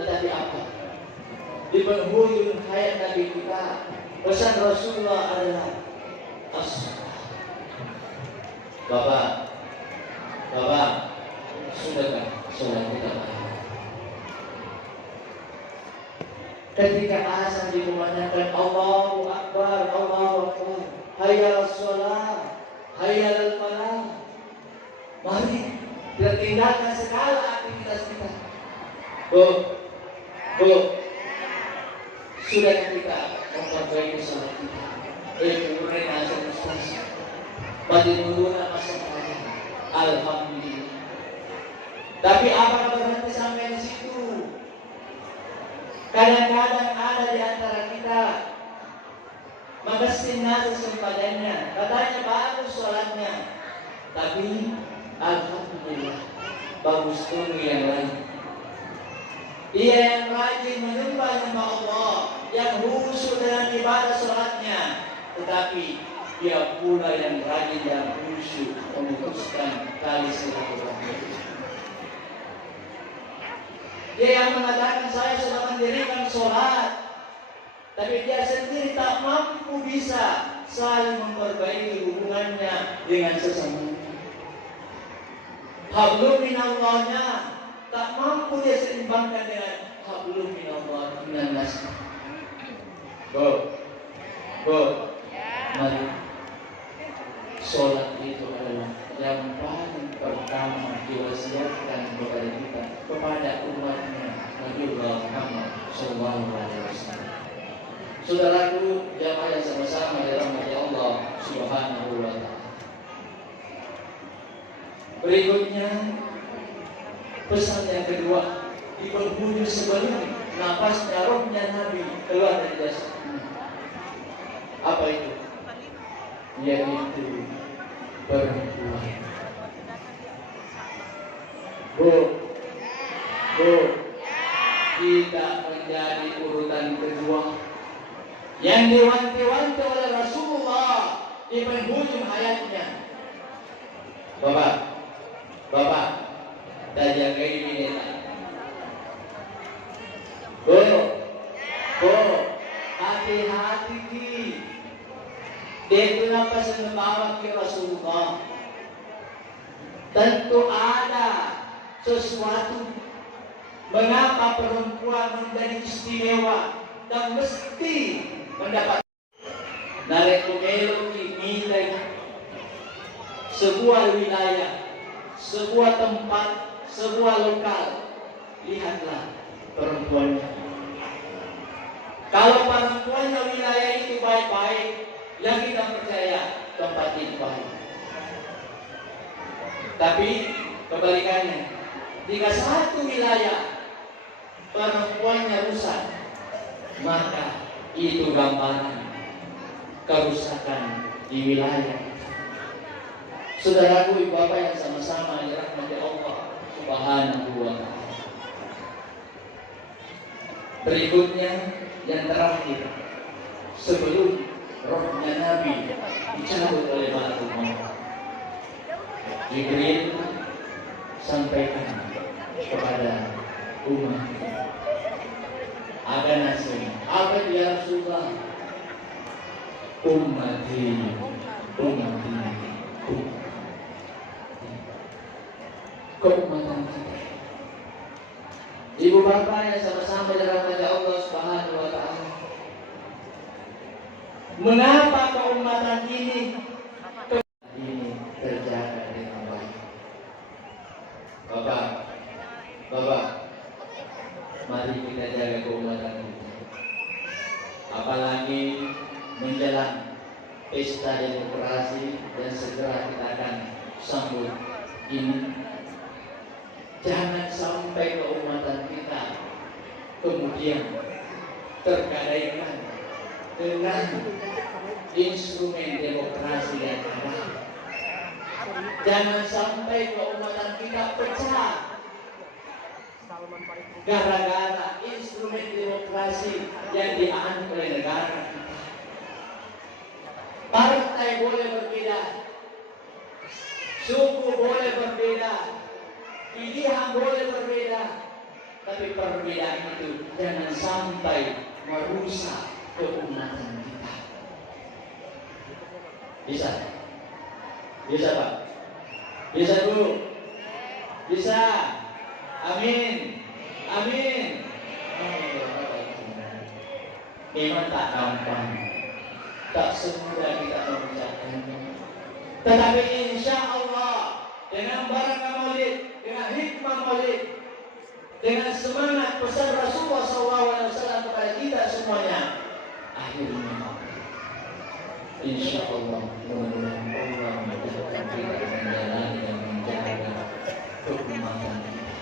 tetapi apa? Di penghujung hayat Nabi kita, pesan Rasulullah adalah Bapak, sudahkah sholat kita? Ketika azan dikumandangkan Allahu Akbar, Allahu Akbar, hayya sholat, hayya al-falah, mari kita tinggalkan segala aktivitas kita. Bu, sudah kita memperbaiki sholat kita. Kemudian azan mustahil, bagi mengguna masyarakat. Alhamdulillah. Tapi apakah berhenti sampai di situ? Kadang-kadang ada di antara kita mengestin nasi sempadannya, katanya bagus sholatnya, tapi alhamdulillah bagus tunggu yang lain. Dia yang rajin menyembah Allah, yang khusyuk dalam ibadah sholatnya, tetapi dia pula yang rajin dan khusyuk memutuskan tali silaturahmi. Dia yang mengatakan saya sudah mendirikan sholat, tapi dia sendiri tak mampu bisa saling memperbaiki hubungannya dengan sesama. Hablum minallahnya tak mampu dia seimbangkan dengan hablum minallah minan nas. Mari. Sholat itu adalah yang paling pertama diwasiatkan kepada kita, kepada umatnya Nabi Muhammad SAW. Saudaraku, jamaah yang sama-sama dirahmati Allah Subhanahu wa Ta'ala. Berikutnya, pesan yang kedua, di penghujung sebelum nafasnya rohnya Nabi keluar dari jasadnya. Apa itu? Yaitu perempuan. Bu, kita menjadi urutan kedua yang diwanti-wanti oleh Rasulullah di penghujung hayatnya. Bapak, dah jaga ini. Hati-hati ki. Dia kenapa membawa ke Rasulullah? Tentu ada sesuatu. Mengapa perempuan menjadi istimewa dan mesti mendapat narek-narek nilai sebuah wilayah, sebuah tempat, sebuah lokal. Lihatlah perempuannya. Kalau perempuannya wilayah itu baik-baik, yang kita percaya tempat itu baik. Tapi kebalikannya, jika satu wilayah perempuannya rusak, maka itu gambaran kerusakan di wilayah. Saudaraku, ibu bapak yang sama-sama dirahmati Allah Subhanahu wa Ta'ala. Berikutnya yang terakhir, sebelum rohnya Nabi dicabut oleh malaikat maut, Jibril sampaikan kepada umat, ada nasihat. Apa ya Rasulullah? Ummati. Keumatan kita. Ibu bapak yang sama-sama dirahmati Allah Subhanahu wa Ta'ala. Mengapa keumatan ini terjaga dengan baik? Bapak, mari kita jaga keumatan kita. Apalagi menjelang pesta demokrasi dan segera kita akan sambut ini. Jangan sampai keumatan kita kemudian tergadaikan dengan instrumen demokrasi yang ada. Jangan sampai keumatan kita pecah gara-gara instrumen demokrasi yang dianut oleh negara. Partai boleh berbeda, suku boleh berbeda, pilihan boleh berbeda, tapi perbedaan itu jangan sampai merusak keumatan kita. Bisa? Bisa Pak? Bisa Bu? Bisa? Amin. Memang tak gampang, tak semudah kita mengucapkannya. Tetapi insya Allah dengan barakah Maulid, dengan hikmah Maulid, dengan semangat pesan Rasulullah SAW kepada kita semuanya, akhirnya insya Allah mudah-mudahan Allah memudahkan kita menjalani dan menjaga keumatan kita.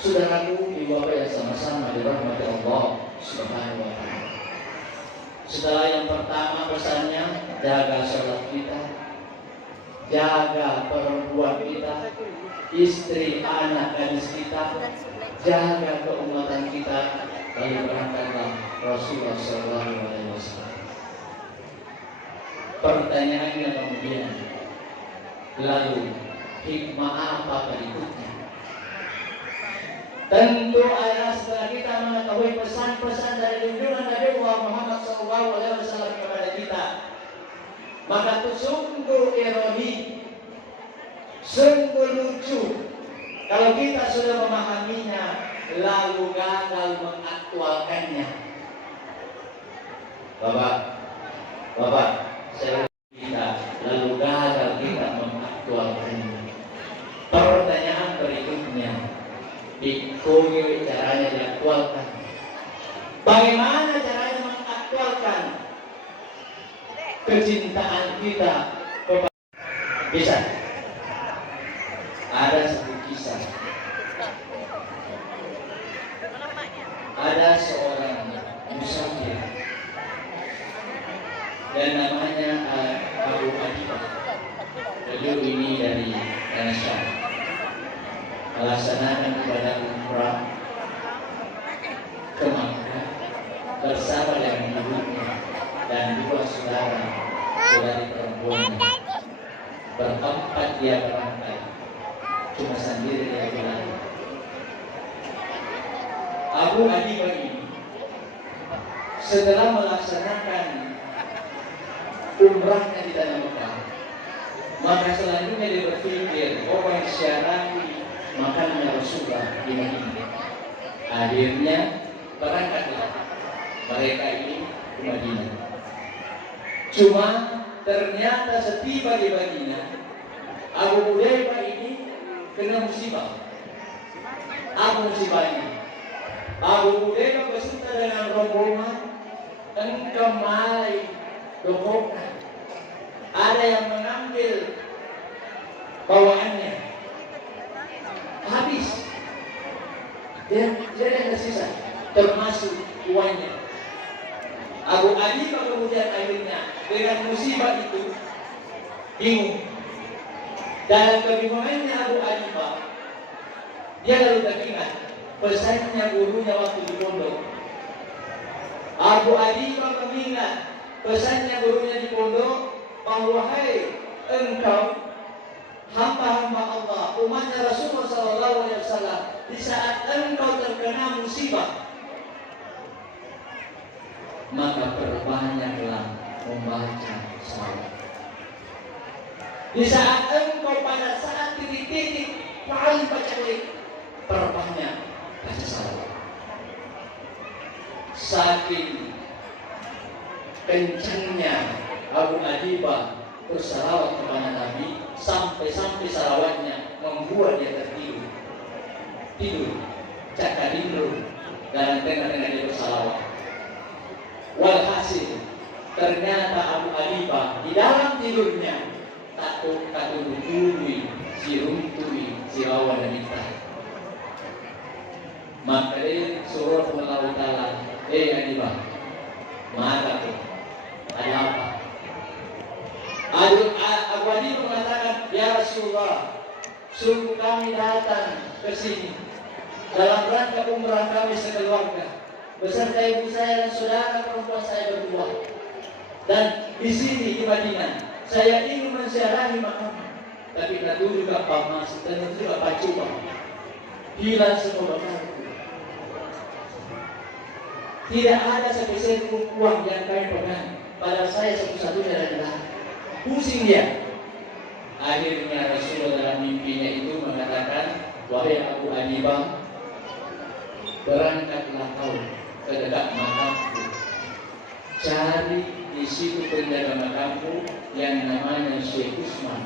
Saudaraku, ibu bapak yang sama-sama dirahmati Allah Subhanahu wa Ta'ala. Setelah yang pertama pesannya, jaga sholat kita, jaga perempuan kita, istri, anak, gadis kita, jaga keumatan kita. Lalu berangkatlah Rasulullah SAW. Pertanyaannya kemudian, lalu hikmah apa berikutnya? Tentu adalah setelah kita mengetahui pesan-pesan dari junjungan Nabi Muhammad SAW kepada kita, maka itu sungguh ironi, sungguh lucu kalau kita sudah memahaminya lalu gagal mengaktualkannya. Bapak, saya kita lalu gagal kita mengaktualkannya. Pertanyaan berikutnya, caranya diaktualkan. Bagaimana caranya mengaktualkan kecintaan kita kepada? Bisa. Ada satu kisah. Ada seorang musafir dan namanya Abu Adibah. Beliau ini dari tanah Syam, melaksanakan ibadah umrah ke Makkah bersama dengan ibunya dan dua saudari perempuannya. Berempat dia berangkat, cuma sendiri dia berangkat. Abu Adibah ini setelah melaksanakan umrahnya di tanah Mekah, maka selanjutnya dia berpikir, oh yang syarahi makannya Rasulullah di Madinah. Akhirnya berangkatlah mereka ini ke Madinah. Cuma ternyata setiba di Madinah, Abu Hurairah ini kena musibah. Apa musibahnya? Abu Hurairah berserta dengan rombongan kembali rombongan. Ada yang mengambil bawaannya, habis. Dia yang tersisa, termasuk uangnya. Abu Adibah kemudian akhirnya dengan musibah itu bingung. Dalam kebingungannya Abu Adibah, dia lalu teringat pesannya gurunya waktu di pondok. Abu Adibah mengingat pesannya gurunya di pondok bahwa hai engkau hamba-hamba Allah, umatnya Rasulullah SAW, di saat engkau terkena musibah, maka perbanyaklah membaca salawat. Di saat engkau pada saat titik-titik paling baca perbanyak baca salawat. Saking kencangnya Abu Adibah bersalawat kepada Nabi, sampai salawatnya membuat dia tidur cakadindru dalam tengah-tengah dia bersalawat. Walhasil ternyata Abu Adibah di dalam tidurnya takut dutului si runtui si lawan dan kita. Maka dia suruh Allah Ta'ala, Adibah, maaf aku, ada apa? Abu Adibah mengatakan, ya Rasulullah, sungguh kami datang ke sini dalam rangka umrah kami sekeluarga beserta ibu saya dan saudara perempuan saya berdua. Dan di sini di Madinah saya ingin menziarahi makam, tapi itu juga pamas dan itu juga pacuba. Hilang semua bakalku. Tidak ada sebesar uang yang kami pegang. Padahal saya satu-satunya adalah pusing dia. Akhirnya Rasulullah dalam mimpinya itu mengatakan, wahai Abu Adibah, berangkatlah kau ke dekat makamku. Cari di situ penjaga makamku yang namanya Syekh Utsman.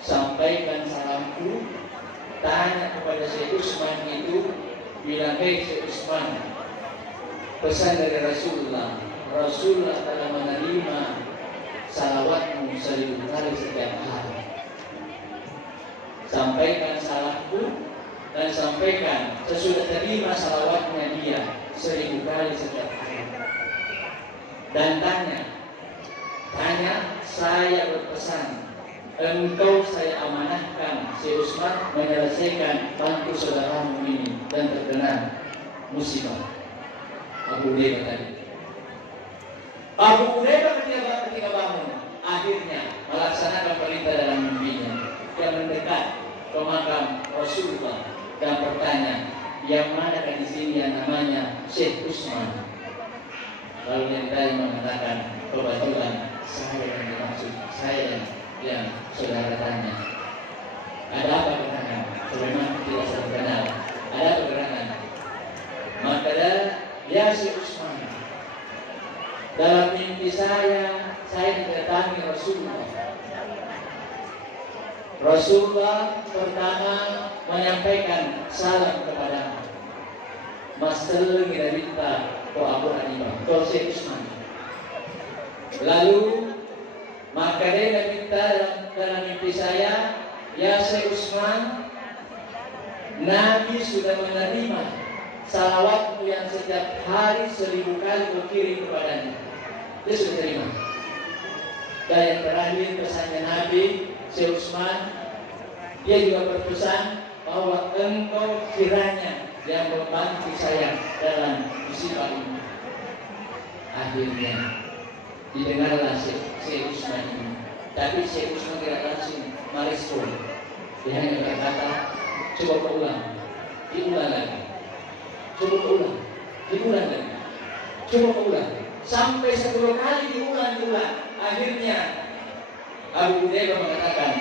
Sampaikan salamku, tanya kepada Syekh Utsman itu, bilang, hei Syekh Utsman, pesan dari Rasulullah, Rasulullah telah menerima salawatmu 1000 kali setiap hari. Sampaikan salamku dan sampaikan sesudah terima salawatnya dia 1000 kali setiap hari. Dan tanya, Tanya, saya berpesan, engkau saya amanahkan si Utsman menyelesaikan bantu saudaramu ini dan terkena musibah. Abu Hurairah tadi. Abu Hurairah ketika bangun, akhirnya melaksanakan perintah dalam mimpinya. Dia mendekat ke makam Rasulullah dan bertanya, yang manakah di sini yang namanya Syekh Utsman? Lalu yang tadi mengatakan, kebetulan saya yang dimaksud, saya yang saudara tanya. Ada apa keterangan? Memang tidak saya kenal. Ada keterangan. Maka ya Syekh Utsman, dalam mimpi saya mendatangi Rasulullah. Rasulullah pertama menyampaikan salam kepada Mas Teleng Minta ke Abu Hanifah, ke Syekh Utsman. Lalu maka dia minta dalam mimpi saya, ya Syekh Utsman, Nabi sudah menerima salawatmu yang setiap hari 1000 kali kau kirim kepadanya. Dia sudah terima. Dan yang terakhir pesannya Nabi, Syekh Utsman, dia juga berpesan bahwa engkau kiranya yang membantu saya dalam musibah ini. Akhirnya didengarlah Syekh Utsman ini. Tapi Syekh Utsman tidak langsung merespon. Dia hanya berkata, coba kau ulang, diulang lagi. Coba kau ulang, diulang lagi. Coba kau ulang. Sampai 10 kali diulang. Akhirnya Abu Hurairah mengatakan,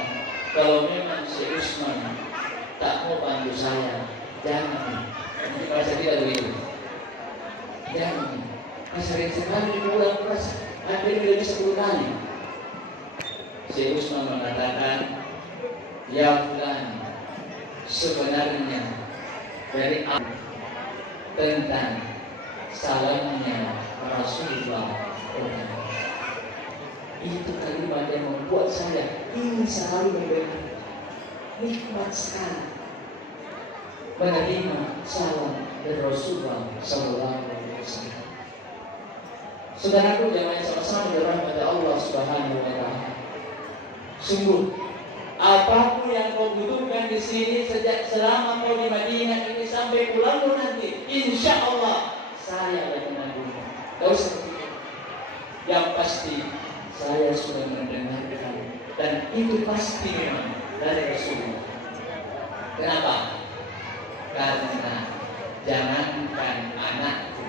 kalau memang Syekh Utsman tak mau bantu saya, jangan. Bahasa tidak begitu. Jangan. Sering sekali diulang terus. Akhirnya 10 kali. Syekh Utsman mengatakan, ya fulan, sebenarnya dari aku tentang salamnya Rasulullah. Itu kalimat yang membuat saya ingin selalu memberikan nikmat sekali menerima salam dari Rasulullah Sallallahu Alaihi Wasallam. Saudaraku, jangan sama-sama dirahmati Allah Subhanahu Wa Taala. Sungguh, apapun yang kau butuhkan di sini selama kau di Madinah ini sampai pulangmu nanti, insya Allah saya akan menanggung. Kau seperti itu. Yang pasti saya sudah mendengarkan dan itu pasti memang dari Rasulullah. Kenapa? Karena jangankan anakku,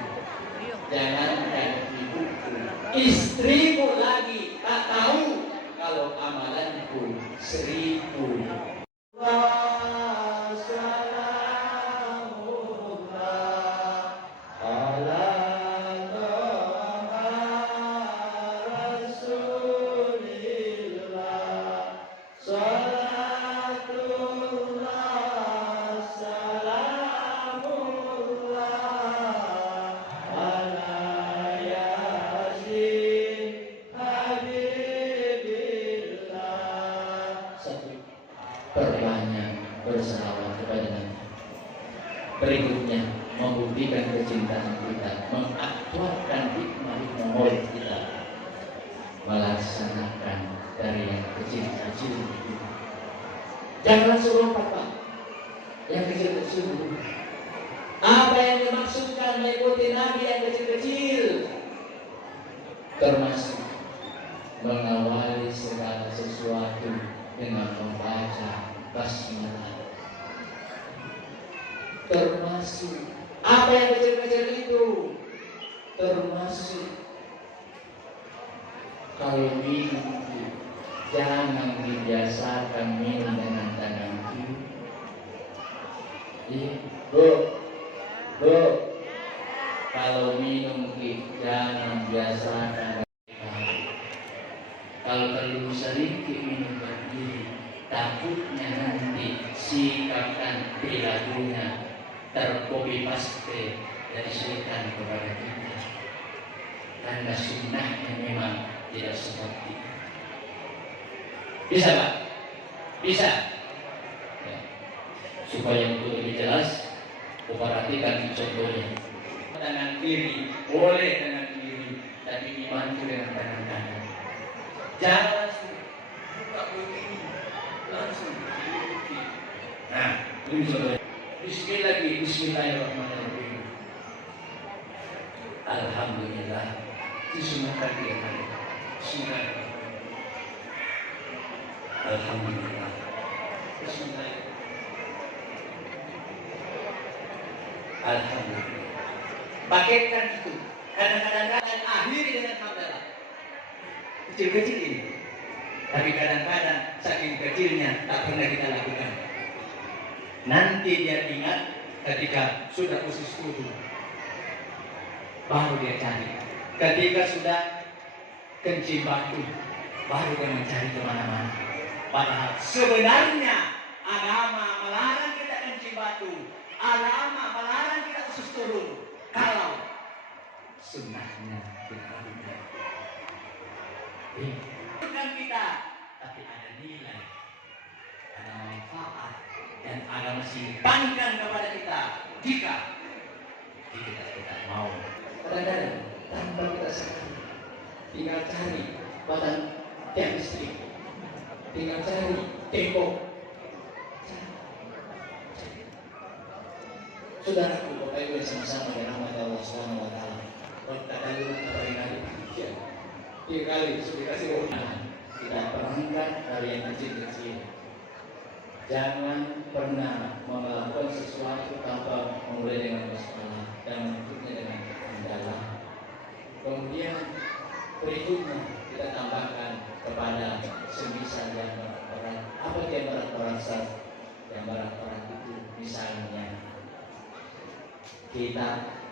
jangankan ibuku, istriku lagi tak tahu kalau amalanku 1000. Perbanyak bersalawat kepada Nabi. Berikutnya membuktikan kecintaan kita, mengaktualkan hikmah maulid kita, melaksanakan dari yang kecil-kecil itu. Jangan langsung lompat, Pak. Yang kecil-kecil. Apa yang dimaksudkan mengikuti Nabi yang kecil-kecil? Termasuk mengawali segala sesuatu dengan membaca basmalah. Termasuk apa yang kecil-kecil itu? Termasuk kalau minum, jangan dibiasakan minum dengan tangan kiri. Bu, kalau minum jangan biasakan. Kalau perlu sedikit minum berdiri, takutnya nanti sikap dan perilakunya tercopy paste dari syaitan kepada kita. Karena sunnahnya memang tidak seperti itu. Bisa, Pak? Bisa. Ya. Supaya untuk lebih jelas, perhatikan contohnya. Tangan kiri, boleh tangan kiri, tapi dibantu dengan tangan kanan. Jangan buka begini langsung diikuti. Nah, ini saudara. Bismillah lagi, Bismillahirrahmanirrahim. Alhamdulillah. Disunahkan dia. Bismillahirrahmanirrahim. Alhamdulillah. Bismillahirrahmanirrahim. Alhamdulillah. Pakaikan itu. Kadang-kadang akhiri dengan hamdalah. Kecil-kecil ini. Tapi kadang-kadang saking kecilnya tak pernah kita lakukan. Nanti dia ingat ketika sudah usus wudu, baru dia cari. Ketika sudah kencing batu, baru dia mencari kemana-mana. Padahal sebenarnya agama melarang kita kencing batu, agama melarang kita usus turun. Kalau sunnahnya kita lakukan, bukan kita, tapi ada nilai, ada manfaat. Dan agama simpankan kepada kita jika kita mau. Kadang-kadang tanpa kita sadari, tinggal cari badan tiang listrik, tinggal cari tembok. Saudaraku, Bapak Ibu sama-sama dengan rahmat Allah Subhanahu wa taala. Berkali kali, tiga kali sudah kasih uang. Kita perangkat dari yang kecil-kecil. Jangan pernah melakukan sesuatu tanpa memulai dengan masalah dan menutupnya dengan mendalam. Kemudian berikutnya kita tambahkan kepada semisal yang berat. Apa yang berat-berat saja? Yang berat-berat itu misalnya kita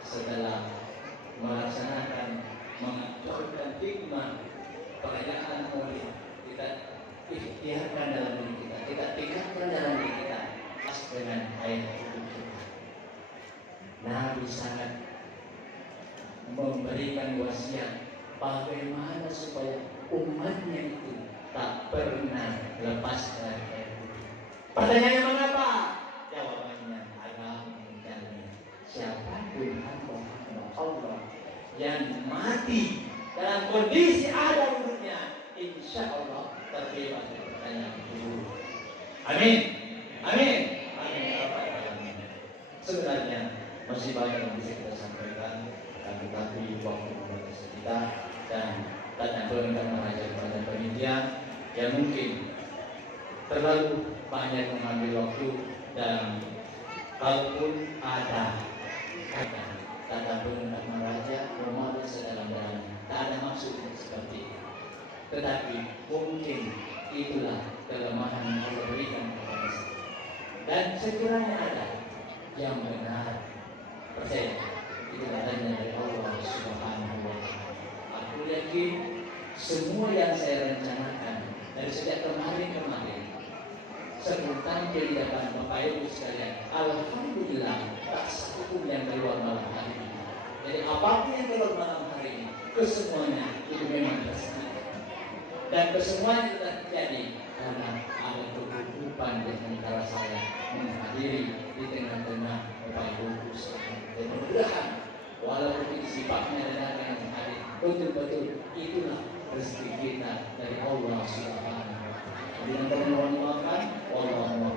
setelah melaksanakan mengaturkan hikmah perayaan Maulid, kita ikhtiarkan dalam diri kita tingkatkan dalam diri kita pas dengan ayat itu kita. Nabi sangat memberikan wasiat bagaimana supaya umatnya itu tak pernah lepas dari ayat itu. Pertanyaannya mengapa? Jawabannya adalah menjamin siapapun hamba Allah yang mati dalam kondisi ada wudhunya, insya Allah terbebas dari pertanyaan itu. Amin. Amin. Amin. Sebenarnya masih banyak yang bisa kita sampaikan, tapi waktu membatasi kita dan tanya pendengar mengajar pada panitia yang mungkin terlalu banyak mengambil waktu, dan kalaupun ada tata pendengar meraja memakai sedalam-dalamnya, tak ada maksud seperti itu. Tetapi mungkin itulah kelemahan yang Allah berikan kepada saya. Dan sekiranya ada yang benar, percaya itu datangnya dari Allah Subhanahu wa taala. Aku yakin semua yang saya rencanakan dari sejak kemarin sebelum tampil di depan Bapak Ibu sekalian, alhamdulillah tak satu pun yang keluar malam hari ini. Jadi apapun yang keluar malam hari ini, kesemuanya itu memang tersengaja. Dan kesemuanya sudah terjadi karena ada kebutuhan di antara saya menghadiri di tengah-tengah Bapak Ibu sekalian. Dan mudah-mudahan walaupun itu sifatnya adalah yang hadir, betul-betul itulah rezeki kita dari Allah Subhanahu wa taala. Dengan permohonan maafkan, Allahumma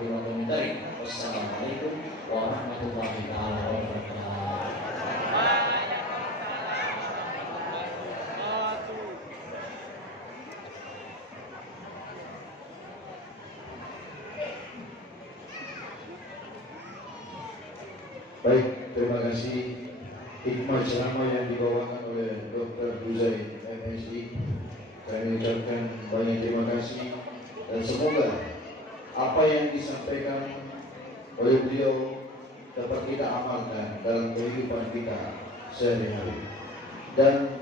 wassalamualaikum warahmatullahi wabarakatuh. Baik, terima kasih hikmah ceramah yang dibawakan oleh Dr. Huzai MSI. Kami ucapkan banyak terima kasih dan semoga apa yang disampaikan oleh beliau dapat kita amalkan dalam kehidupan kita sehari-hari. Dan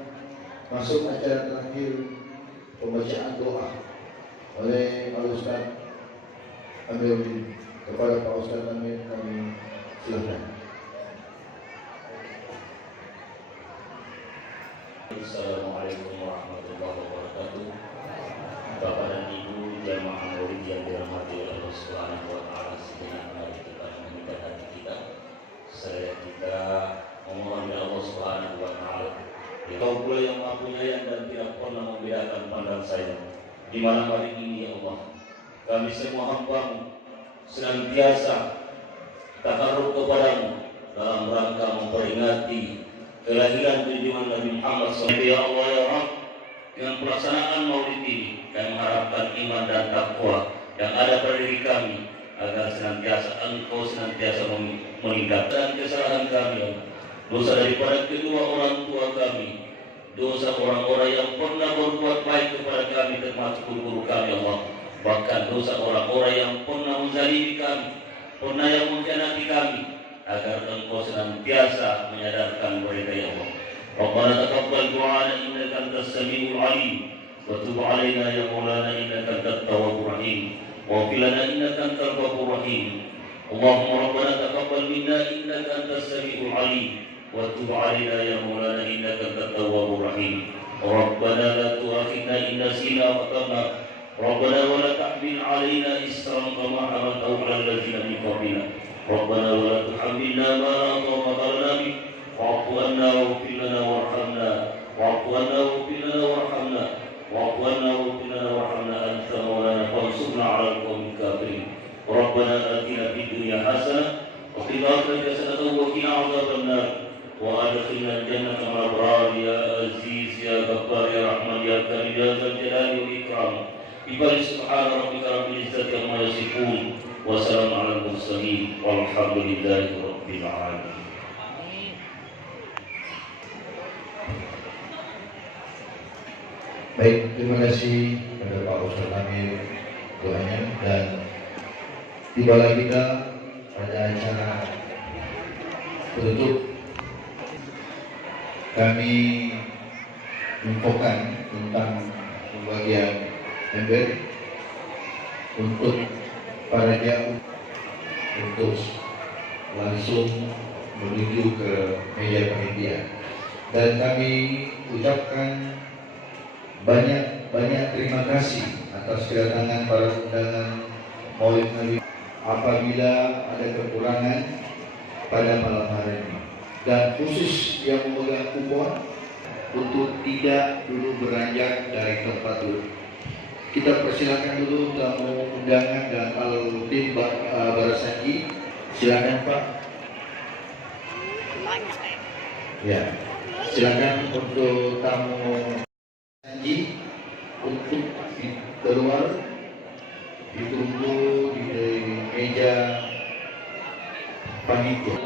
masuk acara terakhir, pembacaan doa oleh Pak Ustaz Amir. Kepada Pak Ustaz Amir kami silakan. Assalamualaikum warahmatullahi wabarakatuh. Bapak dan Ibu jamaah Maulid yang dirahmati oleh Allah Subhanahu wa taala, sejenak mari kita menghidupkan hati kita seraya kita memohon kepada Allah Subhanahu wa taala. Kau pula yang Maha Penyayang dan tidak pernah membedakan pandang sayang. di malam hari ini ya Allah. Kami semua hamba-Mu senantiasa takarrub kepadamu dalam rangka memperingati kelahiran junjungan Nabi Muhammad SAW. Ya Allah ya Rabb, dengan pelaksanaan maulid ini kami mengharapkan iman dan takwa yang ada pada diri kami agar senantiasa Engkau senantiasa meningkatkan kesalahan kami, ya Allah. Dosa daripada kedua orang tua kami, dosa orang-orang yang pernah berbuat baik kepada kami termasuk guru kami Allah, bahkan dosa orang-orang yang pernah menzalimi kami, pernah yang mengkhianati kami, agar Engkau senantiasa menyadarkan mereka ya Allah. Rabbana taqabbal du'ana innaka antas samiul alim wa tub 'alaina ya maulana innaka antat tawwabur rahim wa ighfir lana innaka antal ghafurur rahim. Allahumma rabbana taqabbal minna innaka antas samiul alim وتب علينا يا مولانا إنك أنت التواب الرحيم. ربنا لا تؤاخذنا إن نسينا وأخطأنا ربنا ولا تحمل علينا إصرا كما حملته على الذين من قبلنا ربنا ولا تحملنا ما لا طاقة لنا به واعف عنا واغفر لنا وارحمنا واعف عنا واغفر لنا وارحمنا واعف عنا واغفر لنا وارحمنا أنت مولانا فانصرنا على القوم الكافرين. ربنا آتنا في الدنيا حسنة وفي الآخرة حسنة وقنا عذاب النار وأدخلنا الجنة مع الأبرار يا عزيز يا غفار يا رحمن يا كريم يا ذا الجلال والإكرام. بفضل سبحان ربك رب العزة عما يصفون وسلام على المرسلين والحمد لله رب العالمين. Baik, terima kasih kepada Pak Ustaz Amir doanya, dan tibalah kita pada acara penutup. Kami infokan tentang pembagian ember untuk para jauh untuk langsung menuju ke meja panitia, dan kami ucapkan banyak terima kasih atas kedatangan para undangan Maulid Nabi. Apabila ada kekurangan pada malam hari ini, dan khusus yang memegang kupon untuk tidak dulu beranjak dari tempat duduk. Kita persilakan dulu tamu undangan dan al-tim Barasanji. Silakan Pak. Ya, silakan untuk tamu Barasanji untuk keluar ditunggu di meja panitia.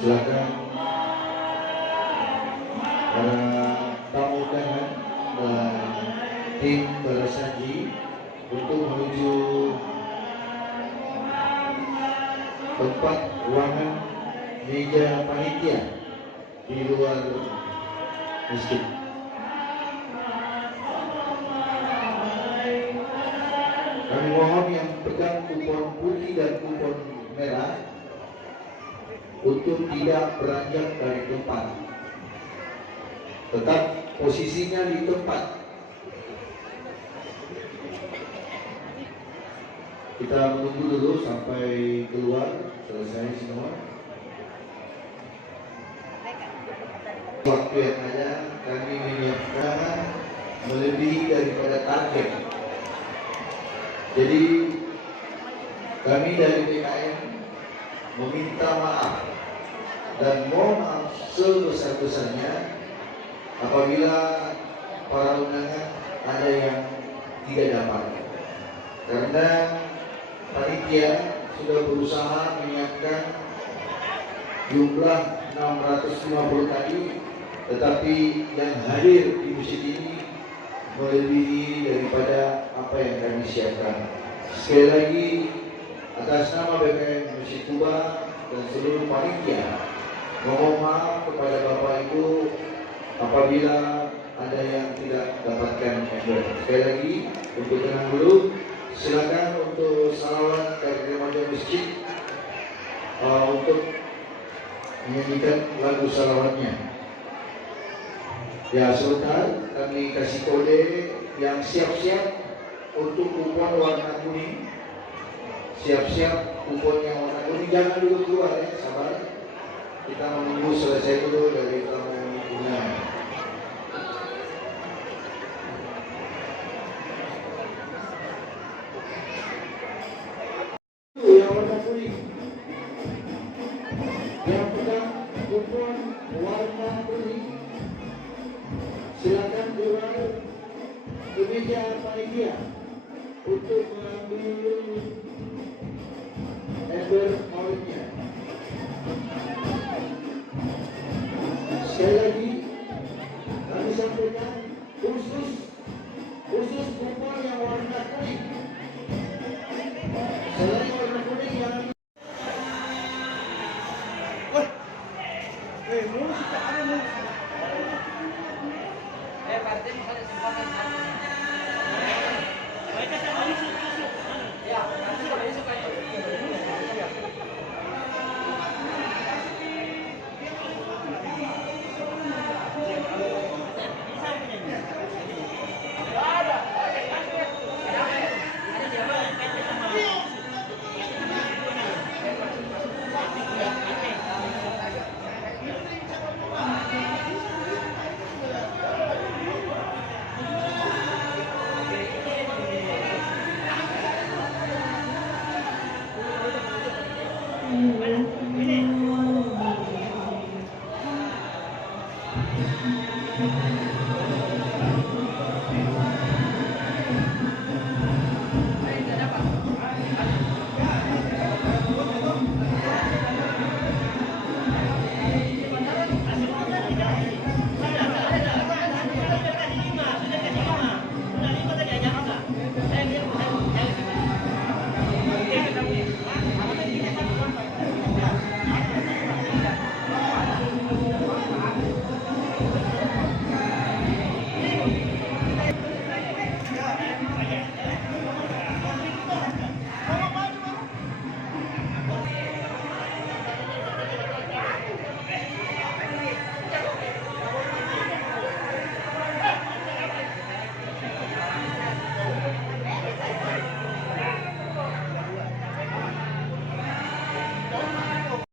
Silakan tamu undangan dan tim Barasanji untuk menuju tempat ruangan meja panitia di luar masjid. Kami mohon yang pegang kupon putih dan kupon merah untuk tidak beranjak dari tempat, tetap posisinya di tempat. Kita menunggu dulu sampai keluar selesai semua. Waktu yang ada kami menyiapkan melebihi daripada target. Jadi kami dari BKM meminta maaf dan mohon maaf sebesar-besarnya apabila para undangan ada yang tidak dapat, karena panitia sudah berusaha menyiapkan jumlah 650 tadi, tetapi yang hadir di masjid ini melebihi daripada apa yang kami siapkan. Sekali lagi atas nama BKM Masjid Kuba dan seluruh panitia, mohon maaf kepada Bapak Ibu apabila ada yang tidak dapatkan ember. Sekali lagi untuk tenang dulu, silakan untuk salawat dari remaja masjid untuk menyanyikan lagu salawatnya. Ya, sebentar kami kasih kode yang siap-siap untuk kupon warna kuning. Siap-siap kupon yang warna kuning, jangan dulu keluar ya, sabar. Kita menunggu selesai dulu dari tamu undangan. Yang warna kuning, yang pegang kupon warna kuning, silakan keluar ke meja panitia untuk mengambil ember maulidnya. Sekali lagi kami sampaikan khusus kupon yang